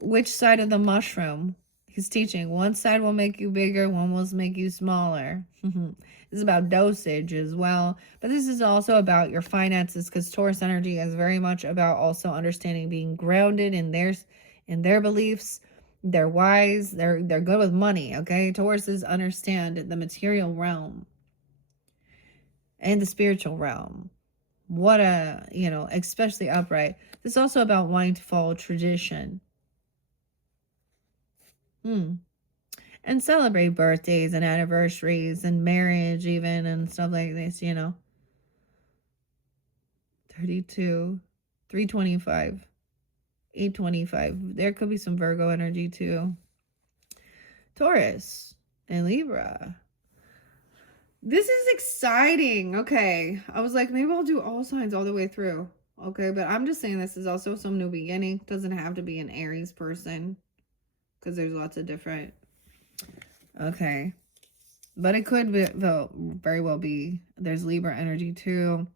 Which side of the mushroom? He's teaching. One side will make you bigger, one will make you smaller. This is about dosage as well. But this is also about your finances, because Taurus energy is very much about also understanding, being grounded in their beliefs. They're wise. They're good with money, okay? Tauruses understand the material realm and the spiritual realm. What a, especially upright. This is also about wanting to follow tradition. And celebrate birthdays and anniversaries and marriage even and stuff like this, 32, 325. 8:25. There could be some Virgo energy too. Taurus and Libra. This is exciting. Okay. I was like, maybe I'll do all signs all the way through. Okay, but I'm just saying this is also some new beginning. Doesn't have to be an Aries person, because there's lots of different. Okay. But it could be, very well be. There's Libra energy too.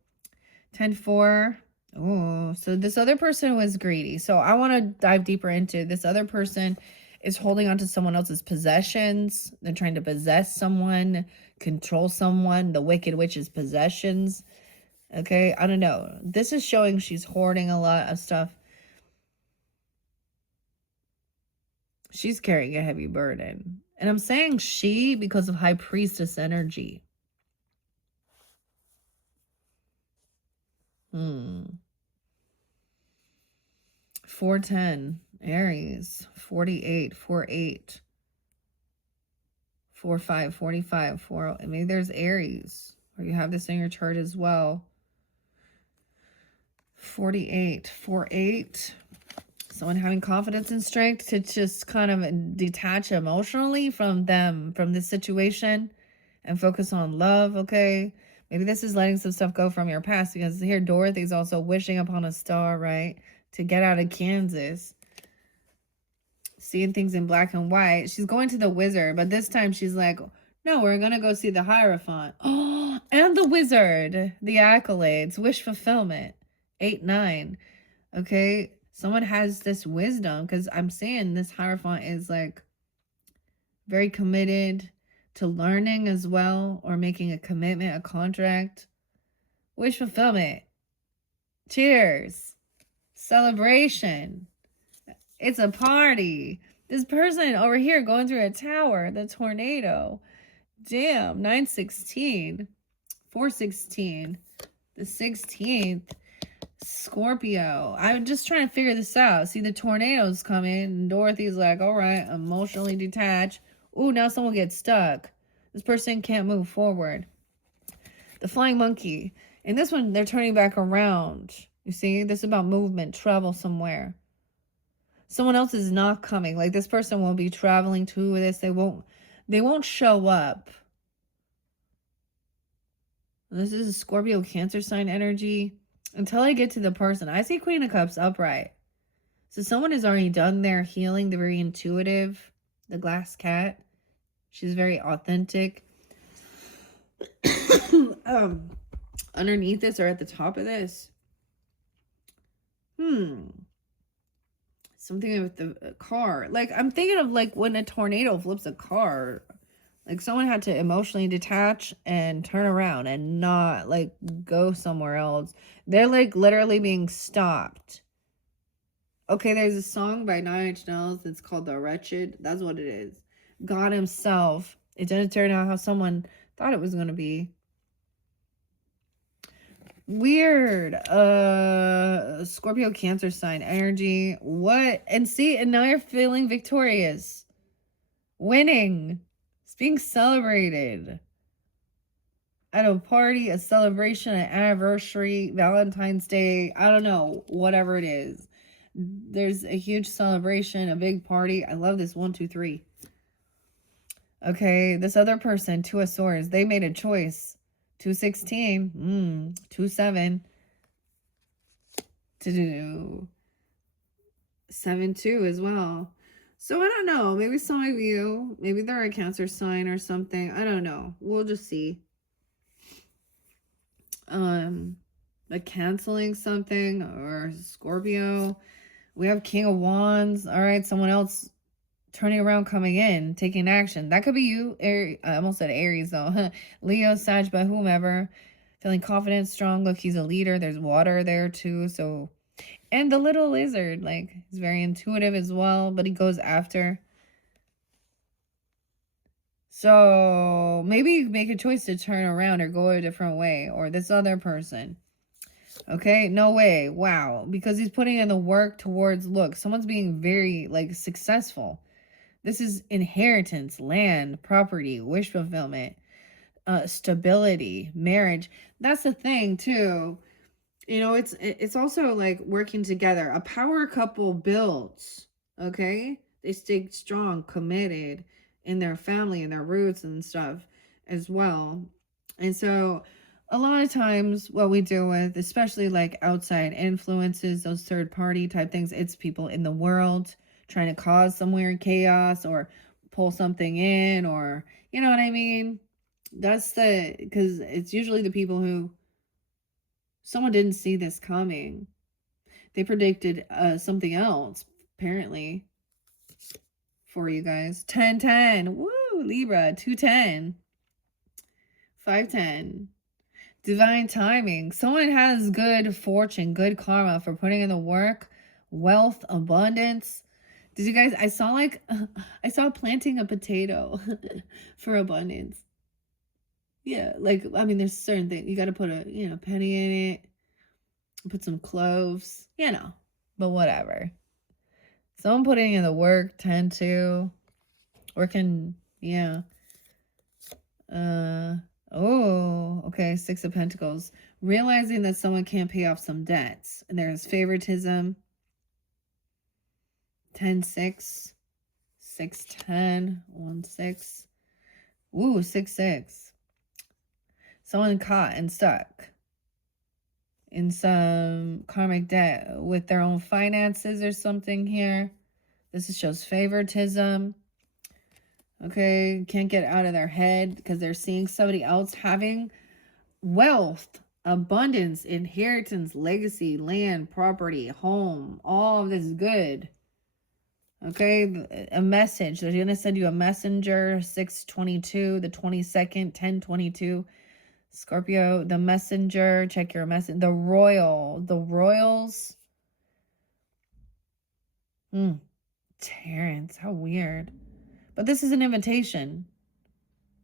10-4. Oh, so this other person was greedy. So I want to dive deeper into this other person is holding on to someone else's possessions. They're trying to possess someone, control someone. The Wicked Witch's possessions. Okay, I don't know. This is showing she's hoarding a lot of stuff. She's carrying a heavy burden. And I'm saying she because of High Priestess energy. 410, Aries. 48, 48. 45, 45, 40. Maybe there's Aries, or you have this in your chart as well. 48, 48. Someone having confidence and strength to just kind of detach emotionally from them, from this situation, and focus on love, okay? Maybe this is letting some stuff go from your past, because here Dorothy's also wishing upon a star, right? To get out of Kansas. Seeing things in black and white. She's going to the wizard, but this time she's like, no, we're going to go see the Hierophant. Oh, and the wizard. The accolades. Wish fulfillment. 8, 9. Okay? Someone has this wisdom, because I'm saying this Hierophant is like very committed to learning as well, or making a commitment, a contract. Wish fulfillment. Cheers. Celebration. It's a party. This person over here going through a tower, the tornado. Damn, 9/16. 4/16. The 16th. Scorpio. I'm just trying to figure this out. See, the tornadoes come in, and Dorothy's like, all right, emotionally detached. Ooh, now someone gets stuck. This person can't move forward. The flying monkey. In this one, they're turning back around. You see, this is about movement, travel somewhere. Someone else is not coming. Like, this person won't be traveling to this. They won't show up. This is a Scorpio Cancer sign energy. Until I get to the person, I see Queen of Cups upright. So someone has already done their healing. They're very intuitive. The glass cat. She's very authentic. Underneath this, or at the top of this. Something with the car. Like, I'm thinking of like when a tornado flips a car. Like, someone had to emotionally detach and turn around and not like go somewhere else. They're like literally being stopped. Okay, there's a song by 9 Inch Nails that's called The Wretched. That's what it is. God himself. It didn't turn out how someone thought it was going to be. Weird. Scorpio Cancer sign energy. What? And see, and now you're feeling victorious. Winning. It's being celebrated. At a party, a celebration, an anniversary, Valentine's Day, I don't know, whatever it is. There's a huge celebration, a big party. I love this 1, 2, 3. Okay, this other person, 2 of Swords, they made a choice. 2/16, 2/7, to do 7/2 as well. So I don't know, maybe some of you, maybe they're a Cancer sign or something. I don't know. We'll just see. Like canceling something, or Scorpio. We have King of Wands. All right, someone else turning around, coming in, taking action. That could be you. I almost said Aries though. Leo, Sag, but whomever. Feeling confident, strong. Look, he's a leader. There's water there too. So, and the little lizard, like, he's very intuitive as well, but he goes after. So maybe make a choice to turn around or go a different way, or this other person. Okay, no way. Wow, because he's putting in the work towards, look, someone's being very like successful. This is inheritance, land, property, wish fulfillment, stability, marriage. That's the thing too. You know, it's also like working together. A power couple builds, okay? They stay strong, committed in their family and their roots and stuff as well. And so a lot of times what we deal with, especially like outside influences, those third party type things, it's people in the world trying to cause somewhere chaos or pull something in, or you know what I mean? That's because it's usually the people who someone didn't see this coming. They predicted something else, apparently, for you guys. 10-10. Woo! Libra. 2-10. 5-10. Divine timing. Someone has good fortune, good karma for putting in the work, wealth, abundance. Did you guys, I saw planting a potato for abundance. Yeah, like, I mean, there's certain things. You got to put a, penny in it. Put some cloves, but whatever. Someone putting in the work, tend to working, yeah. Oh, okay, 6 of Pentacles. Realizing that someone can't pay off some debts, and there's favoritism. 10-6, 6-10, 1-6. Ooh, 6-6. Someone caught and stuck in some karmic debt with their own finances or something here. This shows favoritism. Okay, can't get out of their head because they're seeing somebody else having wealth, abundance, inheritance, legacy, land, property, home. All of this is good. Okay, a message. They're going to send you a messenger, 6/22, the 22nd, 10/22. Scorpio, the messenger, check your message. The royals. Terrence, how weird. But this is an invitation.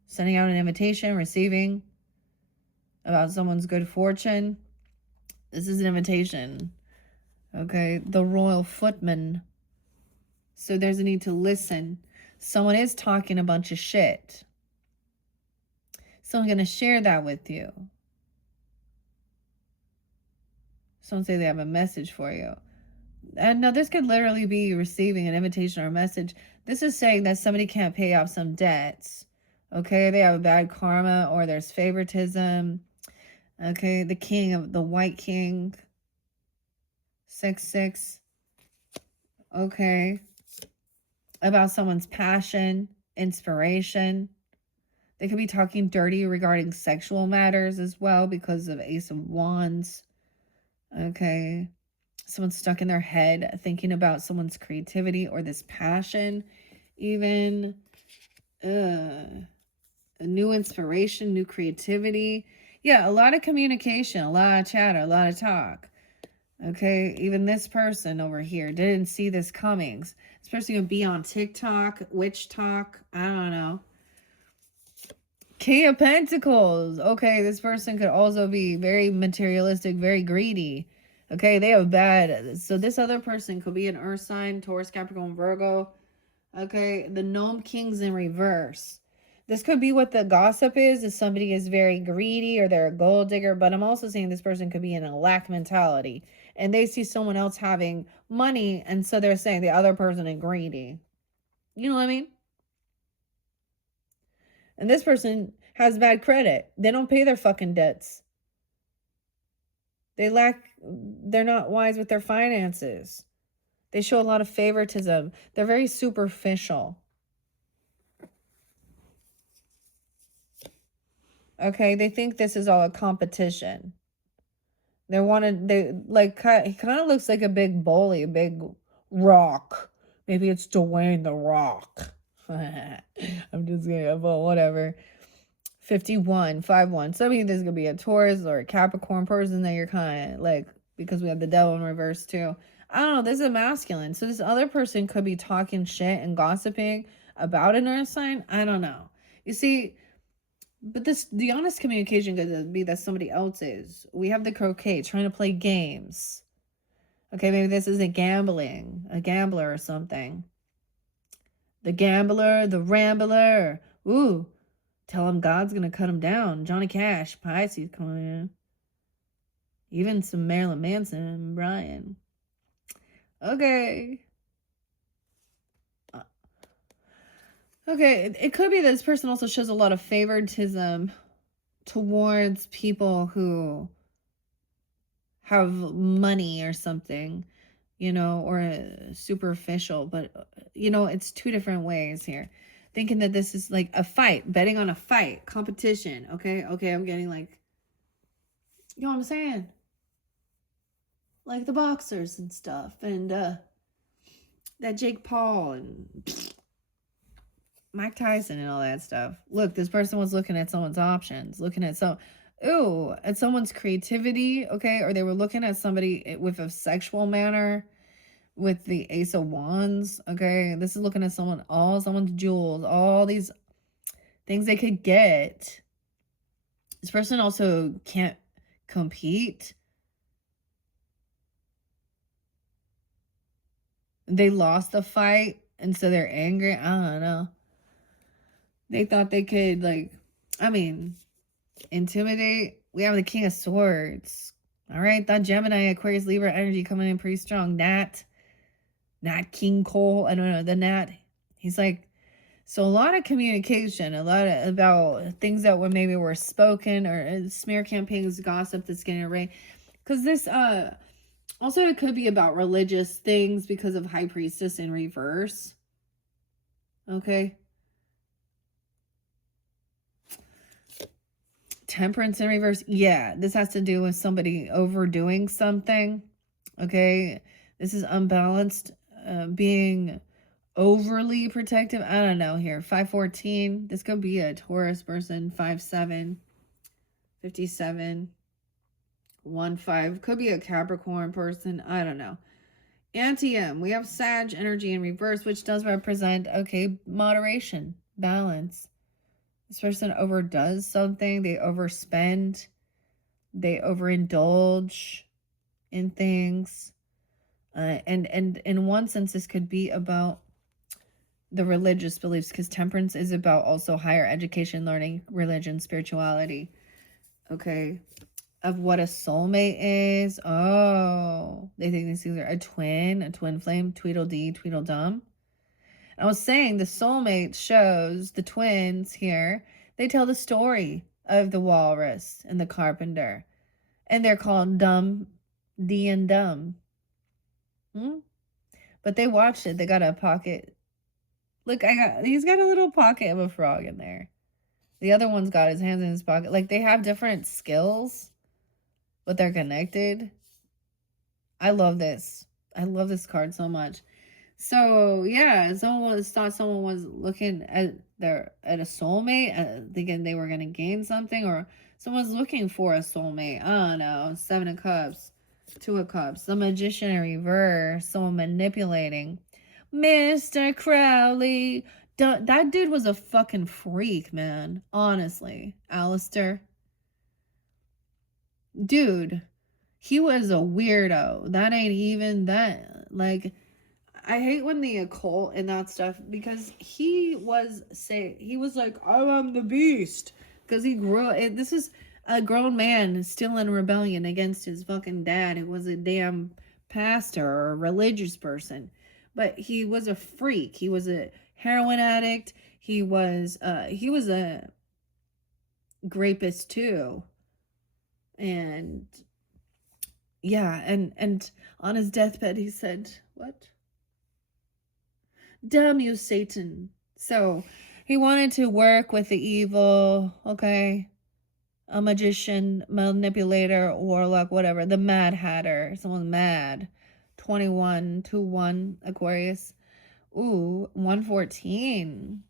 Sending out an invitation, receiving about someone's good fortune. This is an invitation. Okay, the royal footman. So there's a need to listen. Someone is talking a bunch of shit. Someone's going to share that with you. Someone say they have a message for you. And now this could literally be receiving an invitation or a message. This is saying that somebody can't pay off some debts. Okay, they have a bad karma or there's favoritism. Okay, the king of the white king. 6-6. Okay. About someone's passion, inspiration. They could be talking dirty regarding sexual matters as well because of Ace of Wands. Okay. Someone's stuck in their head thinking about someone's creativity or this passion. Even a new inspiration, new creativity. Yeah, a lot of communication, a lot of chatter, a lot of talk. Okay, even this person over here didn't see this coming. This person could be on TikTok, witch talk, I don't know. King of Pentacles. Okay, this person could also be very materialistic, very greedy. Okay, they have bad. So this other person could be an earth sign, Taurus, Capricorn, Virgo. Okay, the gnome king's in reverse. This could be what the gossip is somebody is very greedy or they're a gold digger, but I'm also saying this person could be in a lack mentality and they see someone else having money and so they're saying the other person is greedy. You know what I mean? And this person has bad credit. They don't pay their fucking debts. They're not wise with their finances. They show a lot of favoritism. They're very superficial. Okay, they think this is all a competition. He kind of looks like a big bully, a big rock. Maybe it's Dwayne the Rock. I'm just kidding, but whatever. 51, 5-1. So I mean, this could be a Taurus or a Capricorn person that you're kind of like, because we have the devil in reverse too. I don't know, this is a masculine. So this other person could be talking shit and gossiping about an earth sign. I don't know. You see, but the honest communication could be that somebody else is. We have the croquet trying to play games. Okay, maybe this is a gambler or something. The gambler, the rambler. Ooh, tell him God's going to cut him down. Johnny Cash, Pisces coming in. Even some Marilyn Manson and Brian. Okay. Okay, it could be that this person also shows a lot of favoritism towards people who have money or something, you know, or superficial, but, you know, it's two different ways here. Thinking that this is like a fight, betting on a fight, competition, okay? Okay, I'm getting like, you know what I'm saying? Like the boxers and stuff, and that Jake Paul and Mike Tyson and all that stuff. Look, this person was looking at someone's options, looking at at someone's creativity, okay? Or they were looking at somebody with a sexual manner with the Ace of Wands, okay? This is looking at someone's jewels, all these things they could get. This person also can't compete. They lost the fight, and so they're angry. I don't know. They thought they could, like, I mean, intimidate. We have the King of Swords. All right, that Gemini, Aquarius, Libra energy coming in pretty strong. Nat King Cole. I don't know, the Nat. He's like, so a lot of communication, a lot about things that were spoken, or smear campaigns, gossip that's getting arrayed. Because this, also it could be about religious things because of High Priestess in reverse. Okay. Temperance in reverse. Yeah, this has to do with somebody overdoing something. Okay. This is unbalanced, being overly protective. I don't know here. 514. This could be a Taurus person. 57. 57. 15. Could be a Capricorn person. I don't know. Antium. We have Sag energy in reverse, which does represent, okay, moderation, balance. This person overdoes something. They overspend. They overindulge in things. And in one sense, this could be about the religious beliefs, because temperance is about also higher education, learning, religion, spirituality. Okay. Of what a soulmate is. Oh, they think this is a twin flame, Tweedledee, Tweedledum. I was saying the soulmate shows, the twins here, they tell the story of the walrus and the carpenter. And they're called Dumb, D and Dumb. But they watched it. They got a pocket. Look, he's got a little pocket of a frog in there. The other one's got his hands in his pocket. Like, they have different skills, but they're connected. I love this. I love this card so much. So yeah, someone was looking at a soulmate, thinking they were gonna gain something, or someone's looking for a soulmate. I don't know. 7 of Cups, 2 of Cups, the Magician in reverse, someone manipulating. Mr. Crowley, that dude was a fucking freak, man. Honestly, Alistair, dude, he was a weirdo. That ain't even that. Like, I hate when the occult and that stuff, because he was like, I am the beast, because this is a grown man still in rebellion against his fucking dad, who was a damn pastor or a religious person. But he was a freak. He was a heroin addict. He was a rapist too. And yeah, and on his deathbed he said, what? Damn you, Satan. So he wanted to work with the evil, okay? A magician, manipulator, warlock, whatever. The Mad Hatter. Someone's mad. 21, 2-1, Aquarius. Ooh, 114.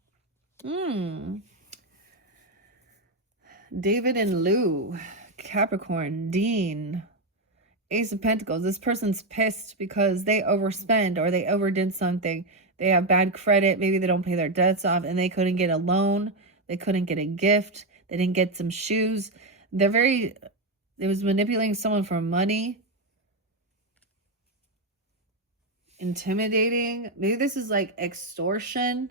David and Lou. Capricorn. Dean. Ace of Pentacles. This person's pissed because they overspend or they overdid something. They have bad credit. Maybe they don't pay their debts off and they couldn't get a loan. They couldn't get a gift. They didn't get some shoes. They was manipulating someone for money. Intimidating. Maybe this is like extortion.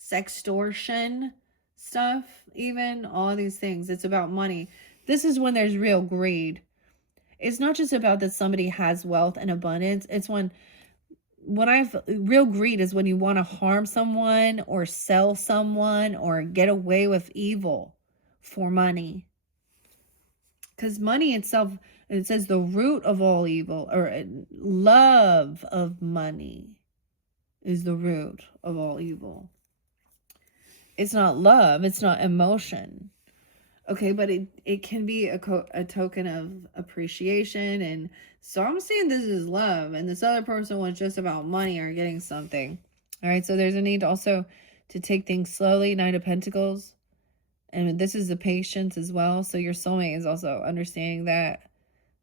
Sextortion stuff. Even all these things. It's about money. This is when there's real greed. It's not just about that somebody has wealth and abundance. It's when real greed is when you want to harm someone or sell someone or get away with evil for money. Because money itself, it says the root of all evil, or love of money is the root of all evil. It's not love, it's not emotion. Okay, but it can be a token of appreciation. And so I'm saying this is love, and this other person was just about money or getting something. All right, so there's a need also to take things slowly. Knight of Pentacles. And this is the patience as well. So your soulmate is also understanding that.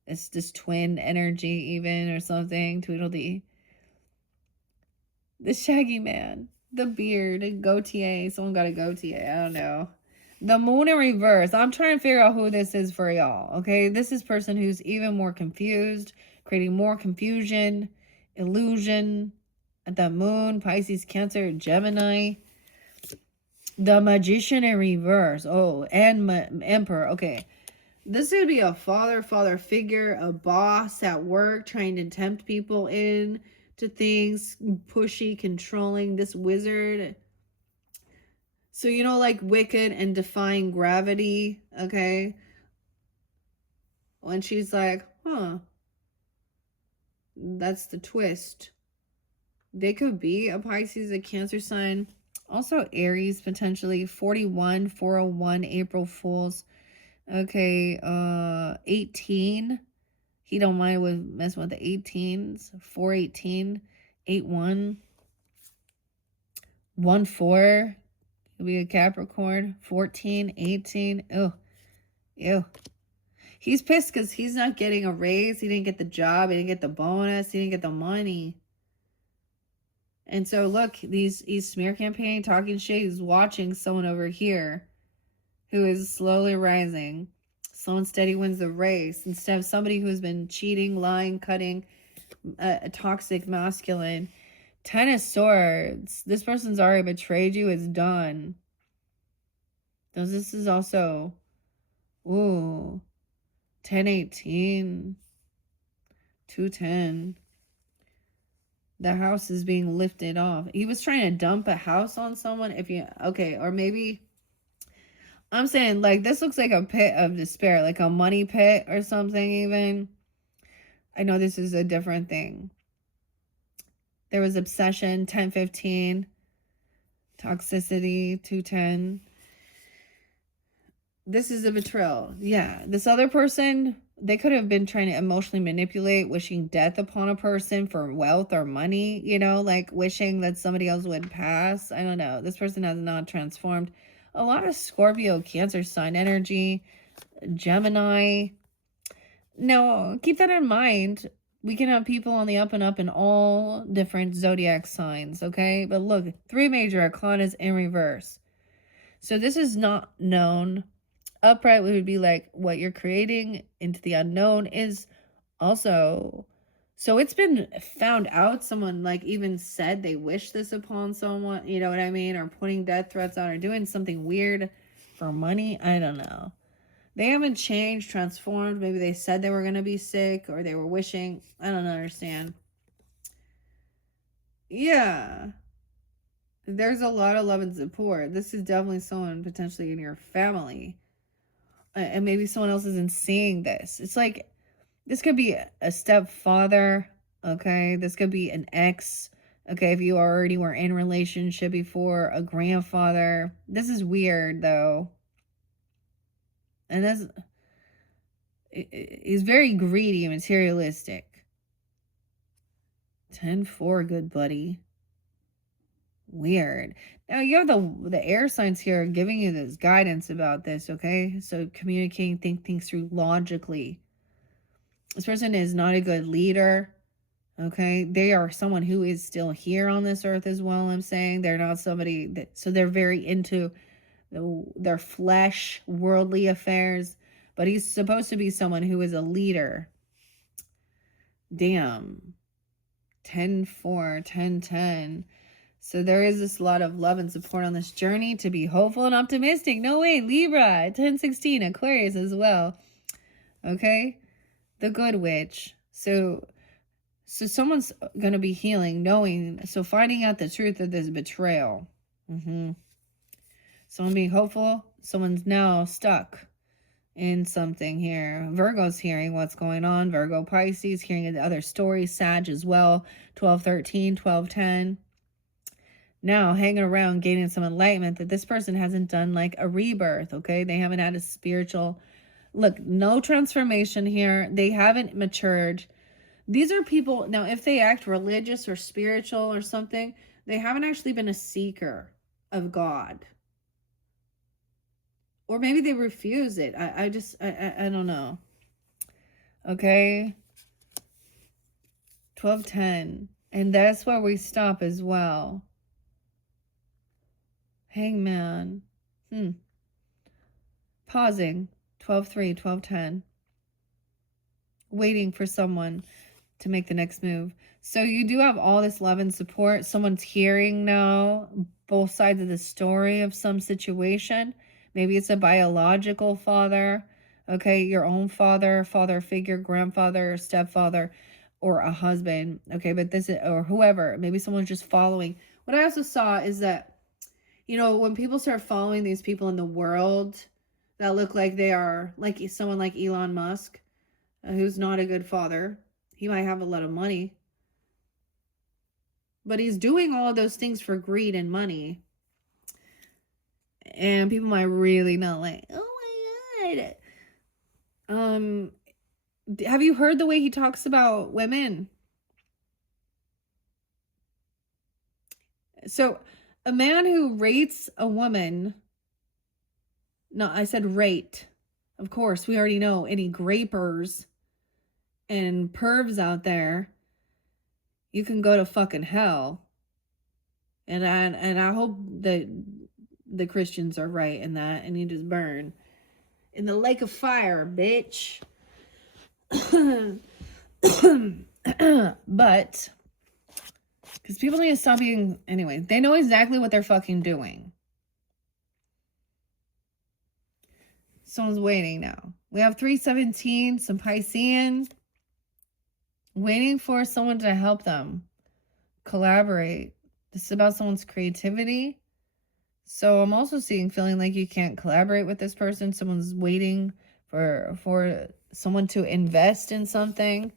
It's this twin energy even or something. Tweedledee. The shaggy man. The beard. A goatee. Someone got a goatee. I don't know. The moon in reverse. I'm trying to figure out who this is for y'all. Okay. This is person who's even more confused. Creating more confusion. Illusion. At the moon. Pisces, Cancer, Gemini. The magician in reverse. Oh, and emperor. Okay. This would be a father figure, a boss at work trying to tempt people in to things, pushy, controlling. This wizard. So, you know, like Wicked and Defying Gravity, okay? When she's like, huh, that's the twist. They could be a Pisces, a Cancer sign. Also Aries, potentially. 41, 401, April Fools. Okay, 18. He don't mind with messing with the 18s. 418, 81, 14. Could be a Capricorn. 14, 18. Oh, ew. He's pissed because he's not getting a raise. He didn't get the job. He didn't get the bonus. He didn't get the money. And so look, he's smear campaigning, talking shit. He's watching someone over here who is slowly rising. Slow and steady wins the race. Instead of somebody who's been cheating, lying, cutting, a toxic masculine. 10 of Swords. This person's already betrayed you. It's done. This is also, ooh, 1018, 210. The house is being lifted off. He was trying to dump a house on someone. Okay, or maybe, I'm saying, like, this looks like a pit of despair, like a money pit or something even. I know this is a different thing. There was obsession, 1015. Toxicity, 210. This is a betrayal. Yeah, this other person, they could have been trying to emotionally manipulate, wishing death upon a person for wealth or money, you know, like wishing that somebody else would pass. I don't know. This person has not transformed. A lot of Scorpio, Cancer sign energy, Gemini. Now, keep that in mind. We can have people on the up and up in all different zodiac signs, okay? But look, 3 major arcanas in reverse. So this is not known. Upright would be like what you're creating. Into the unknown is also, so it's been found out. Someone like even said they wish this upon someone, you know what I mean? Or putting death threats on or doing something weird for money. I don't know. They haven't changed, transformed. Maybe they said they were going to be sick or they were wishing. I don't understand. Yeah. There's a lot of love and support. This is definitely someone potentially in your family. And maybe someone else isn't seeing this. It's like, this could be a stepfather, okay? This could be an ex, okay? If you already were in a relationship before, a grandfather. This is weird, though. And he's very greedy and materialistic. 10-4, good buddy. Weird. Now you have the air signs here giving you this guidance about this, okay? So communicating, think things through logically. This person is not a good leader, okay? They are someone who is still here on this earth as well, I'm saying. They're not somebody that, so they're very into their flesh, worldly affairs. But he's supposed to be someone who is a leader. Damn. 10-4, 10-10. So there is this lot of love and support on this journey to be hopeful and optimistic. No way, Libra, 1016, Aquarius as well. Okay? The good witch. So someone's going to be healing, knowing, so finding out the truth of this betrayal. Someone being hopeful, someone's now stuck in something here. Virgo's hearing what's going on. Virgo, Pisces, hearing the other stories. Sag as well. 1213, 1210. Now hanging around, gaining some enlightenment that this person hasn't done like a rebirth, okay? They haven't had a spiritual, look, no transformation here. They haven't matured. These are people, now if they act religious or spiritual or something, they haven't actually been a seeker of God. Or maybe they refuse it. I don't know. Okay. 1210. And that's where we stop as well. Hangman. Pausing. 12:3, 12:10. Waiting for someone to make the next move. So you do have all this love and support. Someone's hearing now both sides of the story of some situation. Maybe it's a biological father, okay, your own father figure, grandfather, or stepfather, or a husband, okay, but this is, or whoever, maybe someone's just following. What I also saw is that, you know, when people start following these people in the world that look like they are, like someone like Elon Musk, who's not a good father. He might have a lot of money, but he's doing all of those things for greed and money. And people might really not like, oh my God. Have you heard the way he talks about women? So a man who rates a woman, no, I said rate. Of course, we already know any grapers and pervs out there, you can go to fucking hell. And I hope that the Christians are right in that, and you just burn in the lake of fire, bitch. But because people need to stop being, anyway, they know exactly what they're fucking doing. Someone's waiting now. We have 317, some Piscean, waiting for someone to help them collaborate. This is about someone's creativity. So I'm also feeling like you can't collaborate with this person. Someone's waiting for someone to invest in something.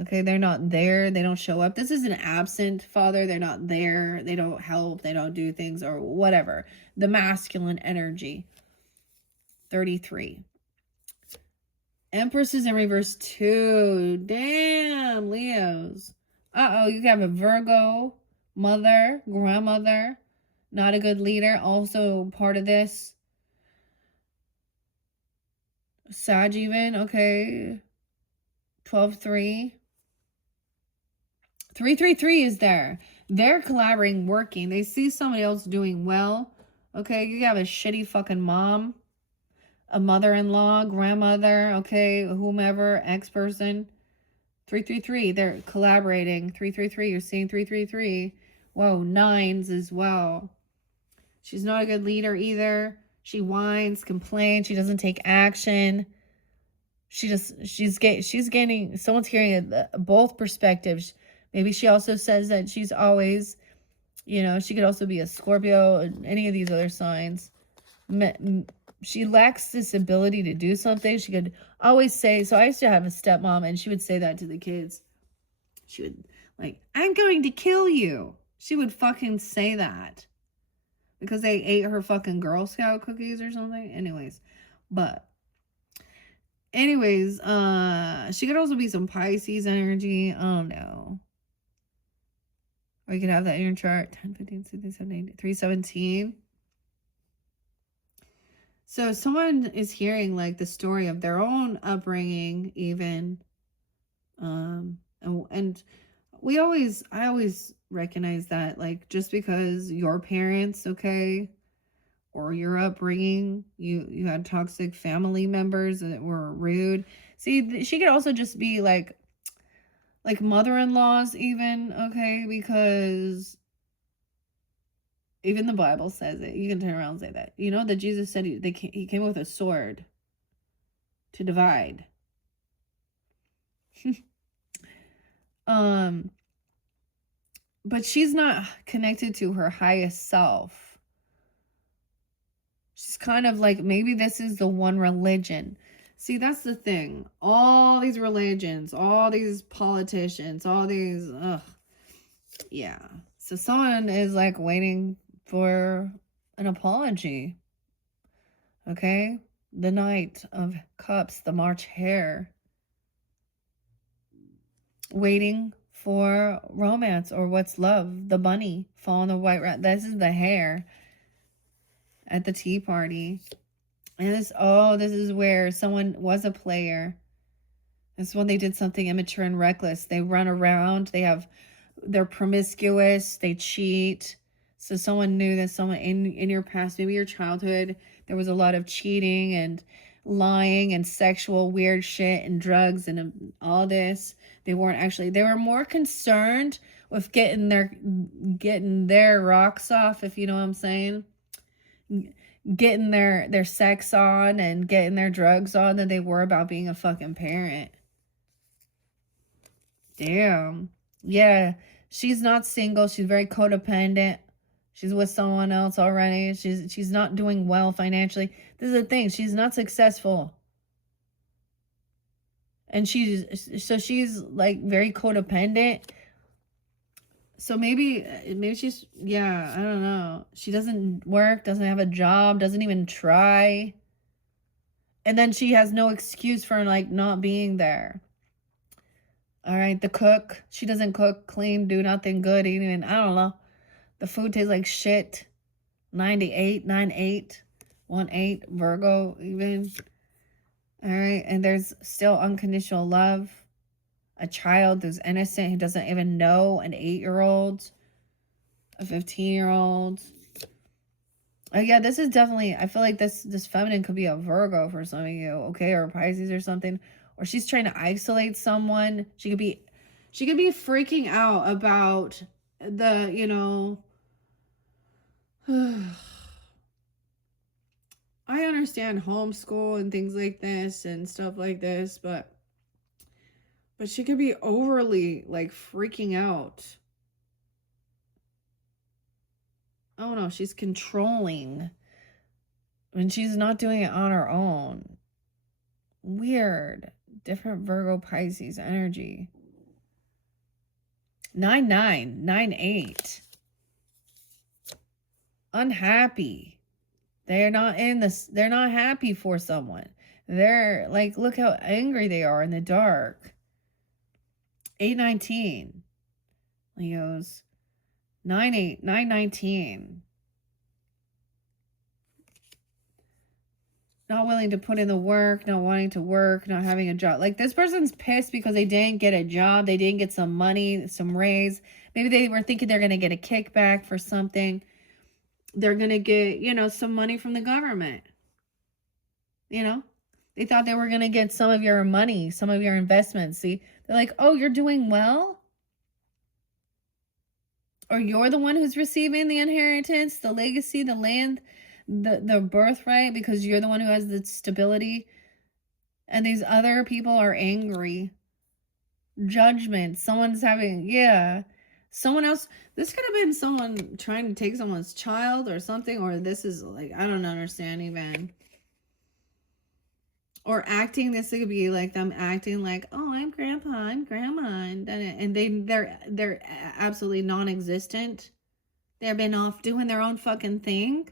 Okay, they're not there. They don't show up. This is an absent father. They're not there. They don't help. They don't do things or whatever. The masculine energy. 33. Empress is in reverse too. Damn, Leos. Uh-oh, you have a Virgo, mother, grandmother, not a good leader, also part of this. Sag even, okay. 12-3. 333 is there. They're collaborating, working. They see somebody else doing well. Okay, you have a shitty fucking mom, a mother-in-law, grandmother, okay, whomever, ex-person. 333, they're collaborating. 333, you're seeing 333. Whoa, 9s as well. She's not a good leader either. She whines, complains. She doesn't take action. She's getting, someone's hearing both perspectives. Maybe she also says that she's always, you know, she could also be a Scorpio, any of these other signs. She lacks this ability to do something. She could always say, so I used to have a stepmom, and she would say that to the kids. She would, like, I'm going to kill you. She would fucking say that. Because they ate her fucking Girl Scout cookies or something. Anyways, she could also be some Pisces energy. Oh, no. Or you could have that in your chart. 10, 15, 16, 17, 317. So someone is hearing like the story of their own upbringing even. And I always recognize that, like, just because your parents, okay, or your upbringing, you had toxic family members that were rude. See, she could also just be like mother-in-laws even, okay, because Even the Bible says it. You can turn around and say that. You know that Jesus said he came with a sword to divide. But she's not connected to her highest self. She's kind of like, maybe this is the one religion. See, that's the thing. All these religions, all these politicians, all these, yeah. So someone is like waiting for an apology. Okay? The Knight of Cups, the March Hare. Waiting for romance, or what's love? The bunny following the white rat. This is the hare at the tea party. And this is where someone was a player. This is when they did something immature and reckless. They run around, they're promiscuous, they cheat. So someone knew that someone in your past, maybe your childhood, there was a lot of cheating and lying and sexual weird shit and drugs and all this. They were more concerned with getting their rocks off, if you know what I'm saying. Getting their sex on and getting their drugs on than they were about being a fucking parent. Damn. Yeah. She's not single. She's very codependent. She's with someone else already. She's not doing well financially. This is the thing. She's not successful. And she's like very codependent. So maybe she's, yeah, I don't know. She doesn't work, doesn't have a job, doesn't even try. And then she has no excuse for like not being there. All right, the cook. She doesn't cook, clean, do nothing good, even, I don't know. The food tastes like shit. 98, 98, 18, Virgo even. All right, and there's still unconditional love. A child who's innocent, who doesn't even know, an 8-year-old, a 15-year-old. Oh yeah, this is definitely, I feel like this feminine could be a Virgo for some of you, okay, or a Pisces or something. Or she's trying to isolate someone. She could be freaking out about the, you know, I understand homeschool and things like this and stuff like this, but she could be overly like freaking out. I don't know, she's controlling when she's not doing it on her own. Weird. Different Virgo Pisces energy. 9-9, 9-8. Unhappy. They're not in this. They're not happy for someone. They're like, look how angry they are in the dark. 8-19. Leos. 9-8, 9-19. Not willing to put in the work, not wanting to work, not having a job. Like, this person's pissed because they didn't get a job. They didn't get some money, some raise. Maybe they were thinking they're going to get a kickback for something. They're going to get, you know, some money from the government. You know? They thought they were going to get some of your money, some of your investments. See? They're like, oh, you're doing well? Or you're the one who's receiving the inheritance, the legacy, the land, the birthright, because you're the one who has the stability. And these other people are angry. Judgment. Someone's having, yeah. Someone else. This could have been someone trying to take someone's child or something. Or this is like, I don't understand even. Or acting, this could be like them acting like, oh, I'm grandpa, I'm grandma. And they're absolutely non-existent. They've been off doing their own fucking thing.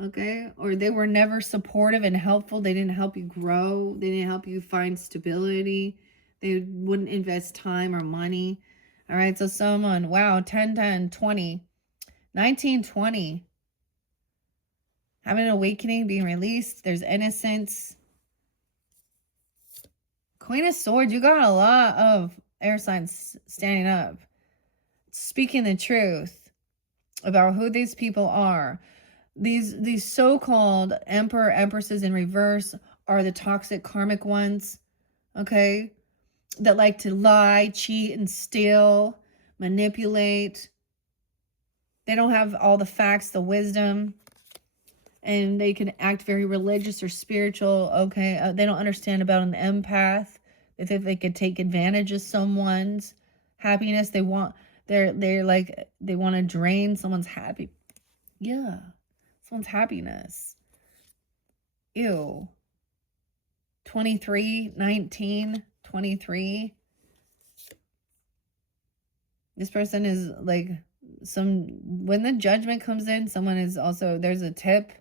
Okay? Or they were never supportive and helpful. They didn't help you grow. They didn't help you find stability. They wouldn't invest time or money. All right, so someone, wow, 10, 10, 20, 19, 20. Having an awakening, being released. There's innocence. Queen of Swords, you got a lot of air signs standing up. Speaking the truth about who these people are. These so-called emperor, empresses in reverse are the toxic karmic ones. Okay? That like to lie, cheat, and steal, manipulate. They don't have all the facts, the wisdom, and they can act very religious or spiritual. Okay, they don't understand about an empath. They think they could take advantage of someone's happiness. They're like, they want to drain someone's someone's happiness. Ew. 23, 19, 23. This person is like, when the judgment comes in, someone is also, there's a tip,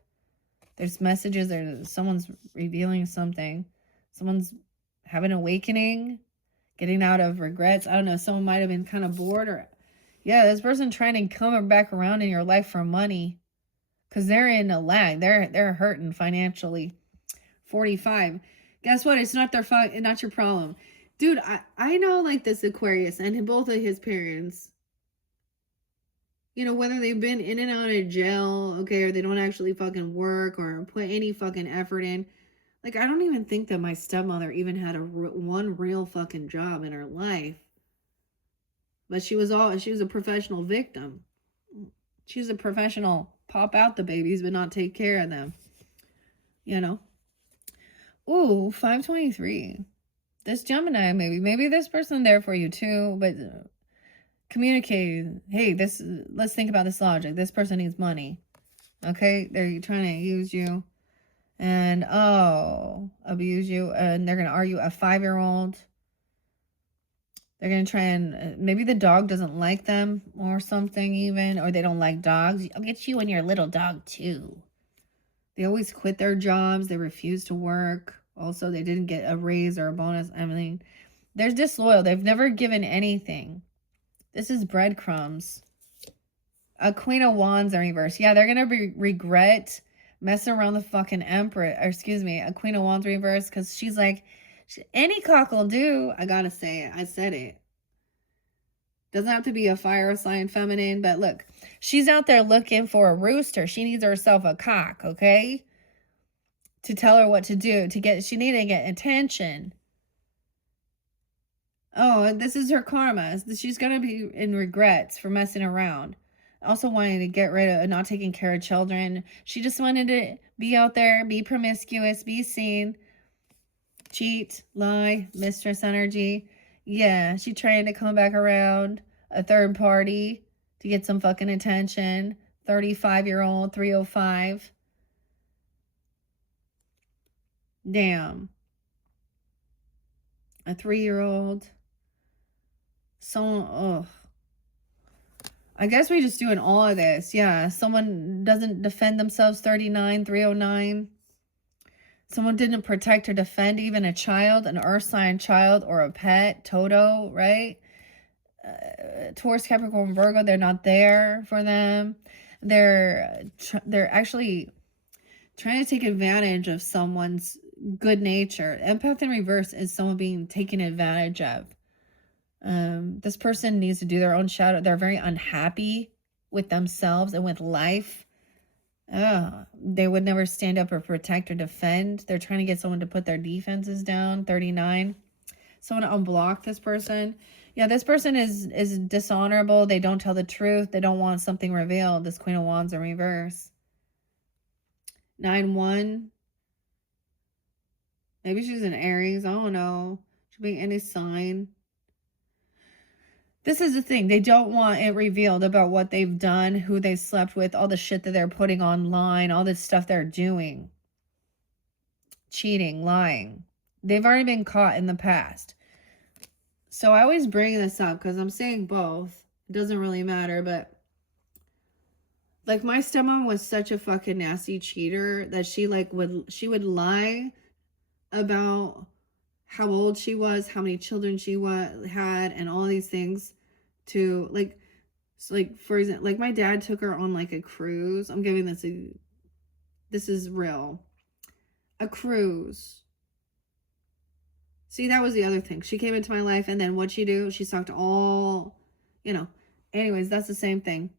there's messages, someone's revealing something. Someone's having an awakening, getting out of regrets. I don't know, someone might have been kind of bored, or yeah, this person trying to come back around in your life for money, because they're in a lag. They're hurting financially. 45. Guess what? It's not not your problem. Dude, I know, like, this Aquarius and both of his parents, you know, whether they've been in and out of jail, okay, or they don't actually fucking work or put any fucking effort in. Like, I don't even think that my stepmother even had one real fucking job in her life. But she was a professional victim. She was a professional pop out the babies but not take care of them. You know? Ooh, 523. This Gemini, maybe this person there for you too, but communicate. Hey, let's think about this logic. This person needs money. Okay? They're trying to use you and abuse you, and they're going to argue. A 5-year-old. They're going to try and, maybe the dog doesn't like them or something even, or they don't like dogs. I'll get you and your little dog too. They always quit their jobs. They refuse to work. Also, they didn't get a raise or a bonus. I mean, they're disloyal. They've never given anything. This is breadcrumbs. A Queen of Wands in reverse. Yeah, they're going to regret messing around the fucking Empress. Or excuse me, a Queen of Wands reverse. Because she's like, any cock will do. I got to say it. I said it. Doesn't have to be a fire sign feminine. But look, she's out there looking for a rooster. She needs herself a cock, okay? To tell her what to do. She needs to get attention. Oh, this is her karma. She's going to be in regrets for messing around. Also wanting to get rid of not taking care of children. She just wanted to be out there, be promiscuous, be seen, cheat, lie, mistress energy. Yeah, she trying to come back around. A third party to get some fucking attention. 35-year-old, 305. Damn. A 3-year-old. Someone, I guess we're just doing all of this. Yeah, someone doesn't defend themselves, 39, 309. Someone didn't protect or defend even a child, an earth sign child or a pet, Toto, right? Taurus, Capricorn, Virgo, they're not there for them. They're actually trying to take advantage of someone's good nature. Empath in reverse is someone being taken advantage of. This person needs to do their own shadow. They're very unhappy with themselves and with life. They would never stand up or protect or defend. They're trying to get someone to put their defenses down. 39. Someone to unblock this person. Yeah, this person is dishonorable. They don't tell the truth. They don't want something revealed. This Queen of Wands in reverse. 9-1. Maybe she's an Aries. I don't know. Should be any sign. This is the thing. They don't want it revealed about what they've done, who they slept with, all the shit that they're putting online, all this stuff they're doing. Cheating, lying. They've already been caught in the past. So I always bring this up because I'm saying both. It doesn't really matter, but like my stepmom was such a fucking nasty cheater that she would lie about how old she was, how many children she had, and all these things to for example, like my dad took her on like a cruise. I'm giving this is real. A cruise. See, that was the other thing. She came into my life and then what'd she do? She sucked all, anyways, that's the same thing.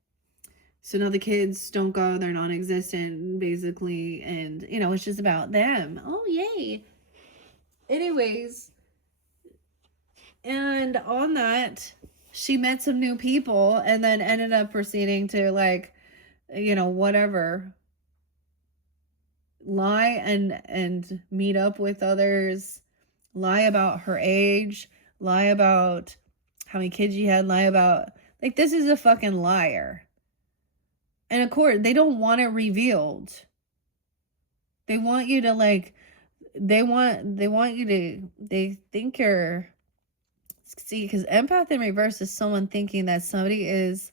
So now the kids don't go, they're non-existent basically, and it's just about them. Oh, yay. Anyways, and on that, she met some new people and then ended up proceeding to, like, whatever, lie and meet up with others, lie about her age, lie about how many kids she had, lie about, like, this is a fucking liar. And of course, they don't want it revealed. They want you to, like, they think you're, see, because empath in reverse is someone thinking that somebody is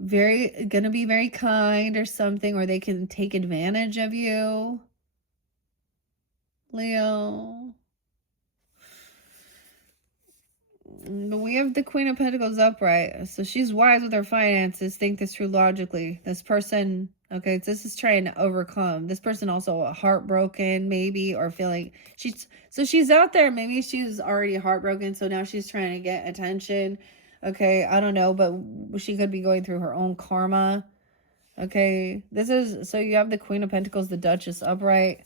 gonna be very kind or something, or they can take advantage of you, Leo. But we have the Queen of Pentacles upright. So she's wise with her finances. Think this through logically. This person, okay, this is trying to overcome. This person also heartbroken, maybe, or feeling she's out there. Maybe she's already heartbroken, so now she's trying to get attention. Okay, I don't know, but she could be going through her own karma. Okay, so you have the Queen of Pentacles, the Duchess upright.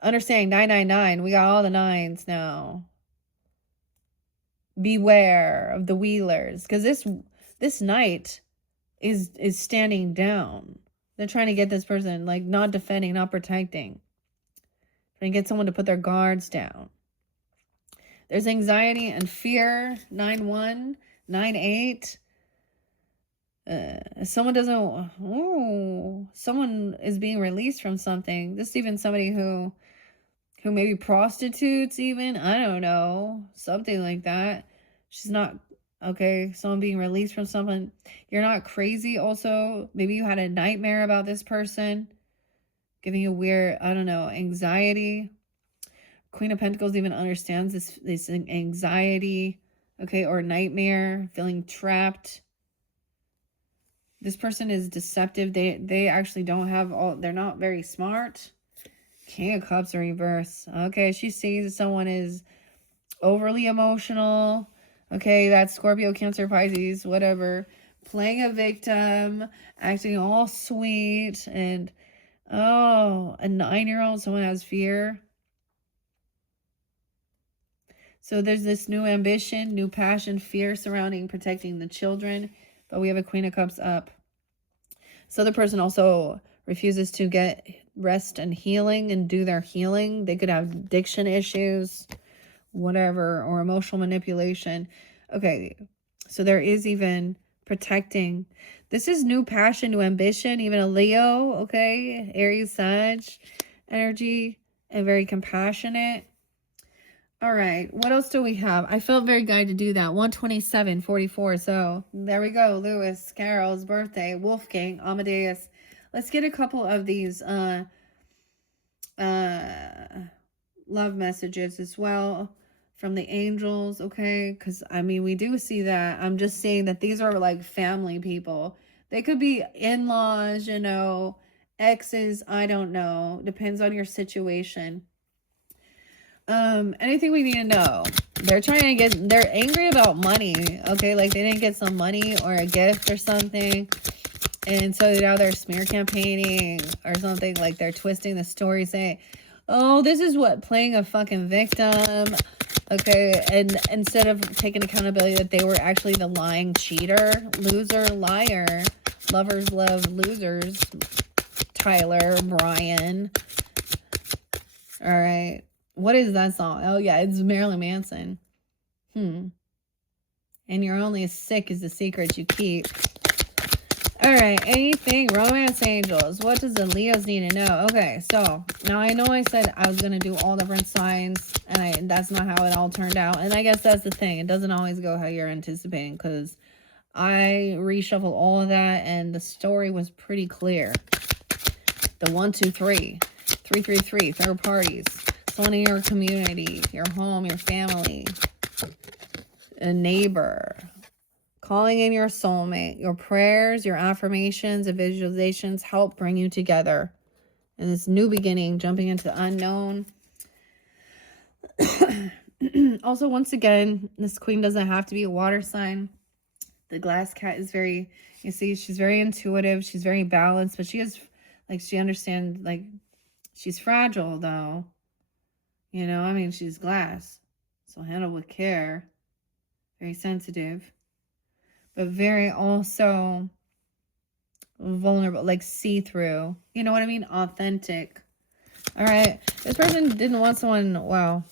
Understanding 999. We got all the nines now. Beware of the wheelers, because this knight is standing down. They're trying to get this person, like, not defending, not protecting, trying to get someone to put their guards down. There's anxiety and fear. 9-1, 9-8. Someone is being released from something. This is even somebody who maybe prostitutes, even, I don't know, something like that. She's not, okay, someone being released from someone. You're not crazy. Also, maybe you had a nightmare about this person, giving you weird, I don't know, anxiety. Queen of Pentacles even understands this anxiety, okay, or nightmare, feeling trapped. This person is deceptive. They actually don't have they're not very smart. King of Cups in reverse. Okay, she sees that someone is overly emotional. Okay, that's Scorpio, Cancer, Pisces, whatever. Playing a victim, acting all sweet, and a 9-year-old, someone has fear. So there's this new ambition, new passion, fear surrounding protecting the children. But we have a Queen of Cups up. So the person also refuses to get rest and healing and do their healing. They could have addiction issues, whatever, or emotional manipulation. Okay, so there is even protecting. This is new passion, new ambition, even a Leo, okay, Aries, Sag energy, and very compassionate. All right, what else do we have? I felt very guided to do that. 127:44. So there we go. Lewis Carroll's birthday. Wolfgang Amadeus. Let's get a couple of these love messages as well from the angels, okay? Because, I mean, we do see that. I'm just saying that these are like family people. They could be in-laws, exes, I don't know. Depends on your situation. Anything we need to know. They're angry about money, okay? Like, they didn't get some money or a gift or something. And so now they're smear campaigning or something. Like, they're twisting the story, saying, oh, this is what, playing a fucking victim. Okay, and instead of taking accountability that they were actually the lying cheater, loser, liar. Lovers love losers. Tyler, Brian. All right. What is that song? Oh, yeah, it's Marilyn Manson. And you're only as sick as the secrets you keep. All right, anything, romance angels. What does the Leos need to know? Okay, so now I know I said I was going to do all different signs, and that's not how it all turned out. And I guess that's the thing. It doesn't always go how you're anticipating, because I reshuffled all of that, and the story was pretty clear. The 1, 2, 3, 3, 3, 3, third parties. Someone in your community, your home, your family, a neighbor, calling in your soulmate. Your prayers, your affirmations, and visualizations help bring you together in this new beginning, jumping into the unknown. Also, once again, this queen doesn't have to be a water sign. The glass cat is very, she's very intuitive. She's very balanced, but she is, like, she understands, like, she's fragile, though. I mean, she's glass. So handle with care. very sensitive, but very also vulnerable, like see-through. You know what I mean? Authentic. All right. This person didn't want someone, wow.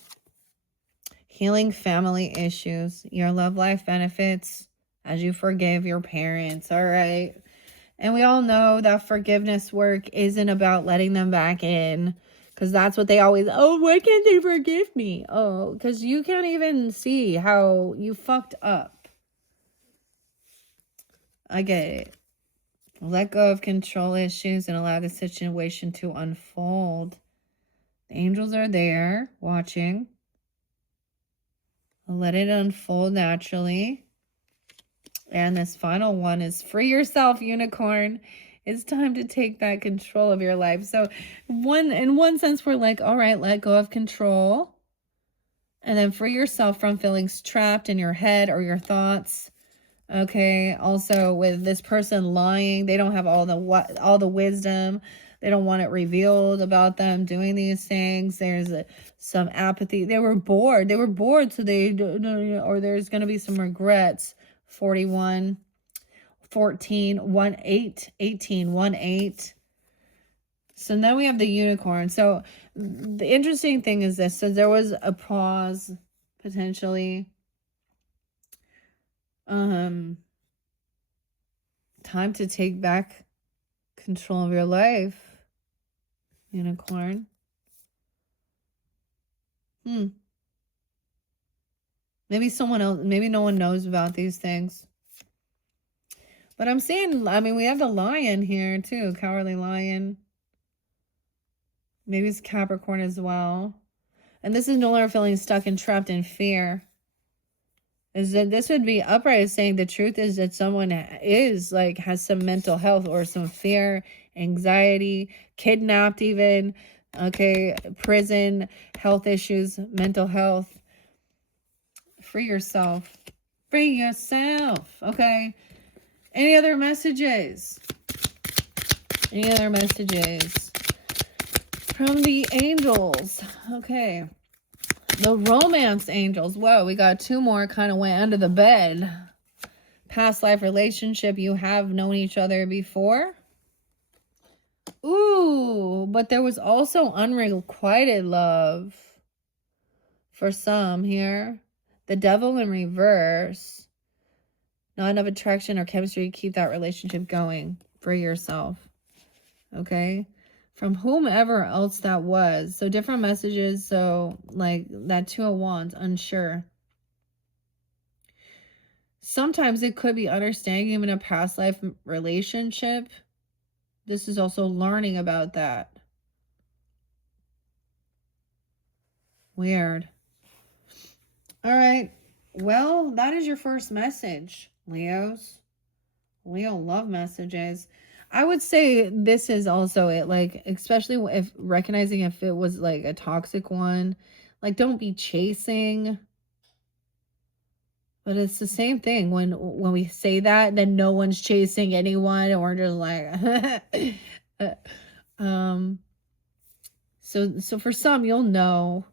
Healing family issues. Your love life benefits as you forgive your parents. All right. And we all know that forgiveness work isn't about letting them back in. Because that's what they always, oh, why can't they forgive me? Oh, because you can't even see how you fucked up. I get it. Let go of control issues and allow the situation to unfold. The angels are there watching. Let it unfold naturally. And this final one is free yourself, unicorn. It's time to take back control of your life. So in one sense, we're like, all right, let go of control. And then free yourself from feelings trapped in your head or your thoughts. Okay. Also with this person lying, they don't have all the wisdom. They don't want it revealed about them doing these things. There's some apathy. They were bored. They were bored. So or there's going to be some regrets. 41, 14, 1, 8, 18, 1, 8. So now we have the unicorn. So the interesting thing is this. So there was a pause, potentially. Time to take back control of your life, unicorn. Maybe someone else, maybe no one knows about these things. But I'm seeing, I mean, we have the lion here too, cowardly lion. Maybe it's Capricorn as well. And this is no longer feeling stuck and trapped in fear. Is that this would be upright saying the truth is that someone is like has some mental health or some fear, anxiety, kidnapped even, okay, prison, health issues, mental health. Free yourself. Free yourself. Okay. Any other messages? Any other messages from the angels? Okay. The romance angels. Whoa, we got two more kind of went under the bed. Past life relationship. You have known each other before. Ooh, but there was also unrequited love for some here. The devil in reverse. Not enough attraction or chemistry to keep that relationship going for yourself. Okay. From whomever else that was. So different messages. So like that Two of Wands, unsure. Sometimes it could be understanding even a past life relationship. This is also learning about that. Weird. All right. Well, that is your first message, Leos. Leo love messages. I would say this is also it, like, especially if recognizing if it was like a toxic one, like don't be chasing. But it's the same thing when we say that, then no one's chasing anyone and we're just like so for some you'll know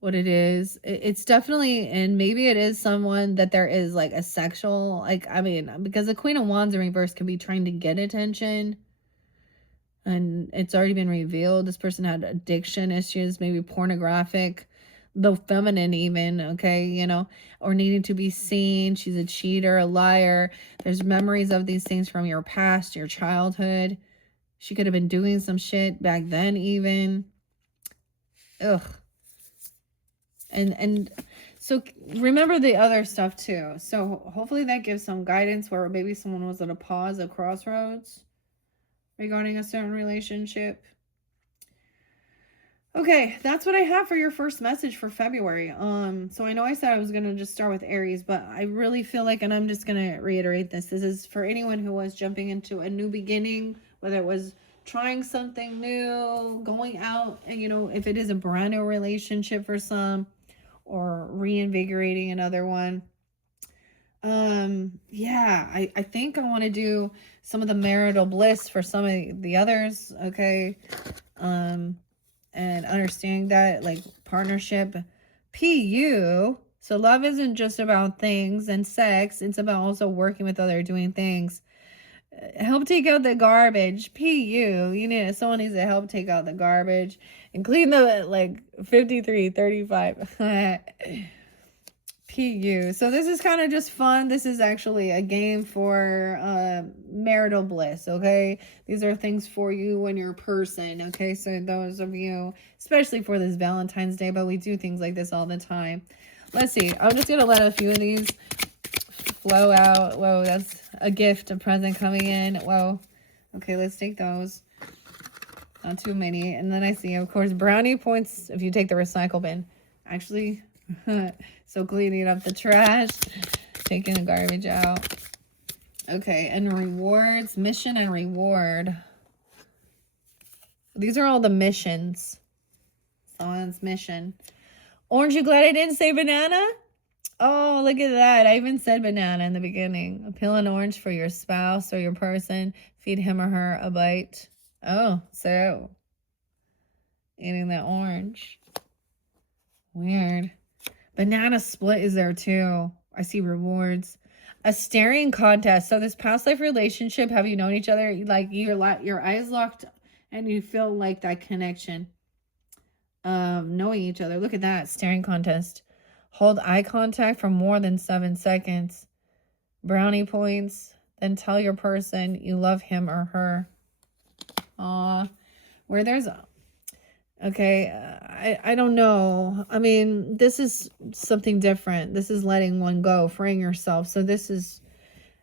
what it is. It's definitely, and maybe it is someone that there is like a sexual, like, I mean, because the Queen of Wands in reverse could be trying to get attention. And it's already been revealed. This person had addiction issues, maybe pornographic, the feminine even, okay, you know, or needing to be seen. She's a cheater, a liar. There's memories of these things from your past, your childhood. She could have been doing some shit back then even. Ugh. And so remember the other stuff too. So hopefully that gives some guidance where maybe someone was at a pause, a crossroads regarding a certain relationship. Okay, that's what I have for your first message for February. So I know I said I was going to just start with Aries, but I really feel like, and I'm just going to reiterate this. This is for anyone who was jumping into a new beginning, whether it was trying something new, going out, and you know, if it is a brand new relationship for some, or reinvigorating another one. Yeah, I think I want to do some of the marital bliss for some of the others, okay? And understanding that, like, partnership, PU, So love isn't just about things and sex. It's about also working with others, doing things. Help take out the garbage. PU. You need someone needs to help take out the garbage and clean the like 5335. PU. So this is kind of just fun. This is actually a game for marital bliss, okay? These are things for you and your person, okay? So those of you, especially for this Valentine's Day, but we do things like this all the time. Let's see. I'm just going to let a few of these flow out. Whoa, that's a gift, a present coming in. Whoa. Okay, let's take those. Not too many. And then I see, of course, brownie points if you take the recycle bin. Actually... So cleaning up the trash, taking the garbage out. Okay, and rewards, mission and reward. These are all the missions. Someone's mission. Orange, you glad I didn't say banana? Oh, look at that. I even said banana in the beginning. Peel an orange for your spouse or your person. Feed him or her a bite. Oh, so eating that orange. Weird. Banana split is there too. I see rewards. A staring contest. So this past life relationship, have you known each other? Like your eyes locked and you feel like that connection of knowing each other. Look at that. Staring contest. Hold eye contact for more than 7 seconds. Brownie points. Then tell your person you love him or her. Aw. Where there's... Okay, I don't know. I mean, this is something different. This is letting one go, freeing yourself. So this is,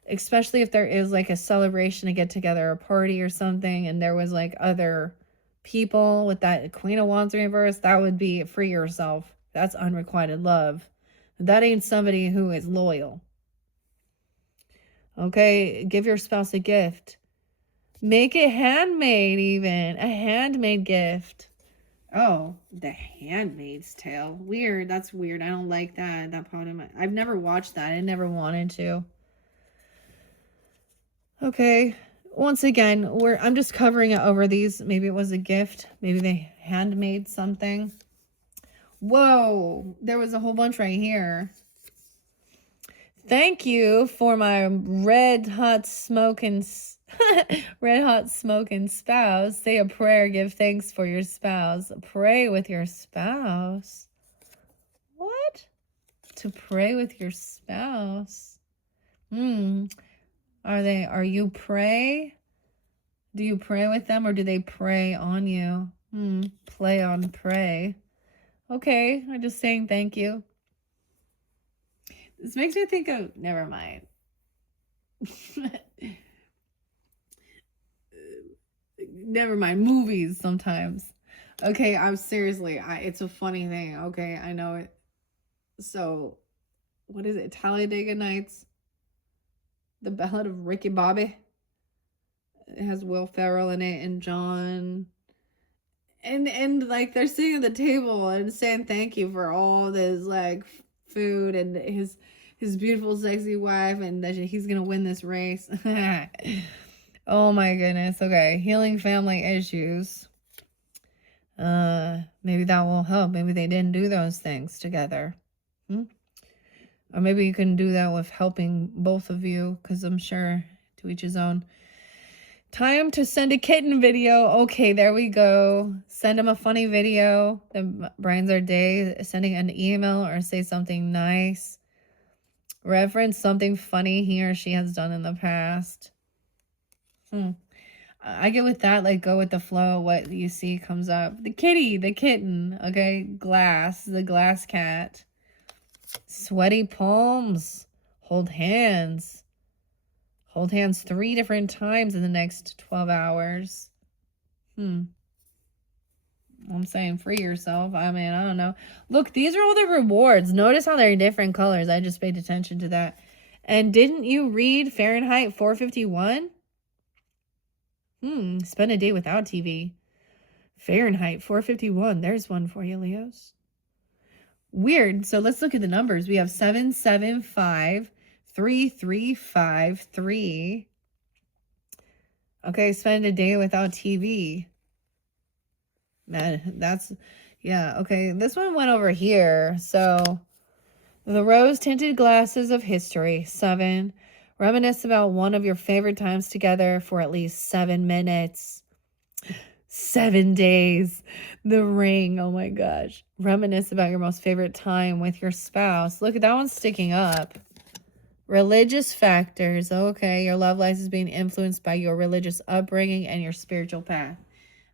especially if there is like a celebration, a get together, a party or something, and there was like other people with that Queen of Wands reverse, that would be free yourself. That's unrequited love. That ain't somebody who is loyal. Okay, give your spouse a gift. Make it handmade even, a handmade gift. Oh, The Handmaid's Tale. Weird. That's weird. I don't like that. That part of my... I've never watched that. I never wanted to. Okay. Once again, I'm just covering it over these. Maybe it was a gift. Maybe they handmade something. Whoa. There was a whole bunch right here. Thank you for my red hot smoking spouse. Say a prayer, give thanks for your spouse. Pray with your spouse. What? To pray with your spouse. Are you pray? Do you pray with them or do they pray on you? Play on pray. Okay, I'm just saying thank you. This makes me think of, never mind. Never mind, movies sometimes. Okay, I'm seriously, it's a funny thing. Okay, I know it. So, what is it? Talladega Nights? The Ballad of Ricky Bobby? It has Will Ferrell in it and John. And like they're sitting at the table and saying thank you for all this like food and his beautiful sexy wife and that he's gonna win this race. Oh my goodness. Okay, healing family issues. Maybe that will help. Maybe they didn't do those things together. Or maybe you can do that with helping both of you, because I'm sure to each his own. Time to send a kitten video. Okay, there we go. Send him a funny video that brightens our day. Sending an email or say something nice. Reference something funny he or she has done in the past. I get with that, like, go with the flow. What you see comes up. The kitty, the kitten. Okay, glass, the glass cat. Sweaty palms. Hold hands. Hold hands 3 different times in the next 12 hours. I'm saying free yourself. I mean, I don't know. Look, these are all the rewards. Notice how they're different colors. I just paid attention to that. And didn't you read Fahrenheit 451? Spend a day without TV. Fahrenheit 451. There's one for you, Leos. Weird. So let's look at the numbers. We have 775-3353. Okay, spend a day without TV. Man, that's, yeah, okay. This one went over here. So The rose-tinted glasses of history. 7. Reminisce about one of your favorite times together for at least 7 minutes. 7 days. The ring. Oh my gosh. Reminisce about your most favorite time with your spouse. Look at that one sticking up. Religious factors. Okay, your love life is being influenced by your religious upbringing and your spiritual path.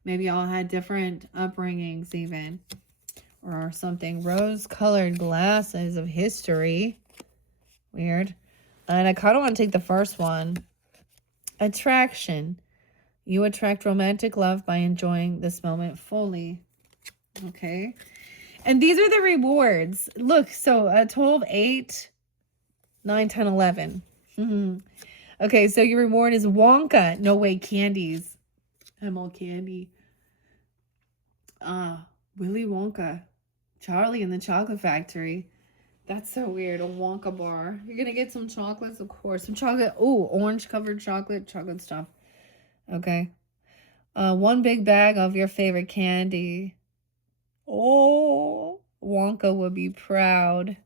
Maybe y'all had different upbringings even. Or something. Rose-colored glasses of history. Weird. And I kind of want to take the first one. Attraction. You attract romantic love by enjoying this moment fully. Okay. And these are the rewards. Look, so 12, 8, 9, 10, 11. Okay, so your reward is Wonka. No way, candies. I'm all candy. Willy Wonka. Charlie and the Chocolate Factory. That's so weird. A Wonka bar. You're going to get some chocolates, of course. Some chocolate. Oh, orange-covered chocolate stuff. Okay. 1 big bag of your favorite candy. Oh, Wonka would be proud.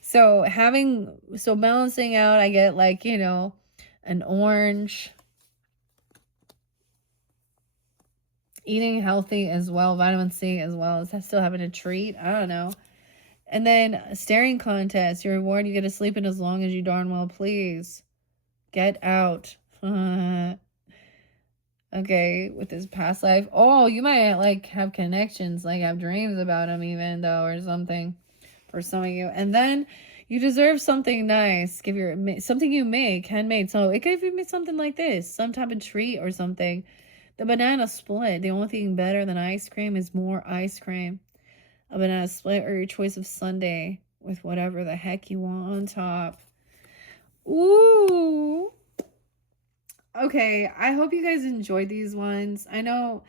So balancing out, I get like, you know, an orange. Eating healthy as well, vitamin C as well. Is that still having a treat? I don't know. And then a staring contest. Your reward, you get to sleep in as long as you darn well please. Get out. Okay, with his past life. Oh, you might like have connections, like have dreams about him even though or something for some of you. And then you deserve something nice. Give your something you make, handmade. So it could be something like this, some type of treat or something. The banana split. The only thing better than ice cream is more ice cream. A banana split or your choice of sundae with whatever the heck you want on top. Ooh. Okay, I hope you guys enjoyed these ones. I know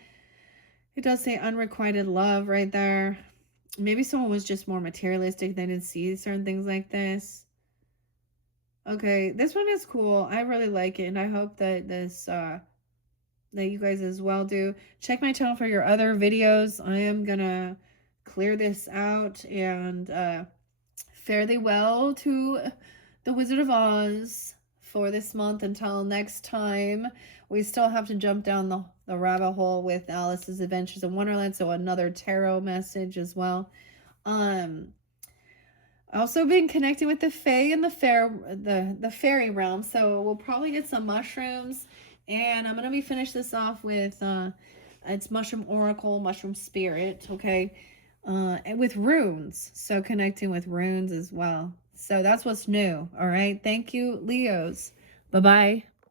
it does say unrequited love right there. Maybe someone was just more materialistic. They didn't see certain things like this. Okay, this one is cool. I really like it, and I hope that that you guys as well do. Check my channel for your other videos. I am gonna clear this out and fare thee well to the Wizard of Oz for this month. Until next time, we still have to jump down the rabbit hole with Alice's Adventures in Wonderland, so another tarot message as well. Also been connecting with the Fae and the fairy realm, so we'll probably get some mushrooms. And I'm going to be finish this off with, it's Mushroom Oracle, Mushroom Spirit, okay? And with runes. So connecting with runes as well. So that's what's new, all right? Thank you, Leos. Bye-bye.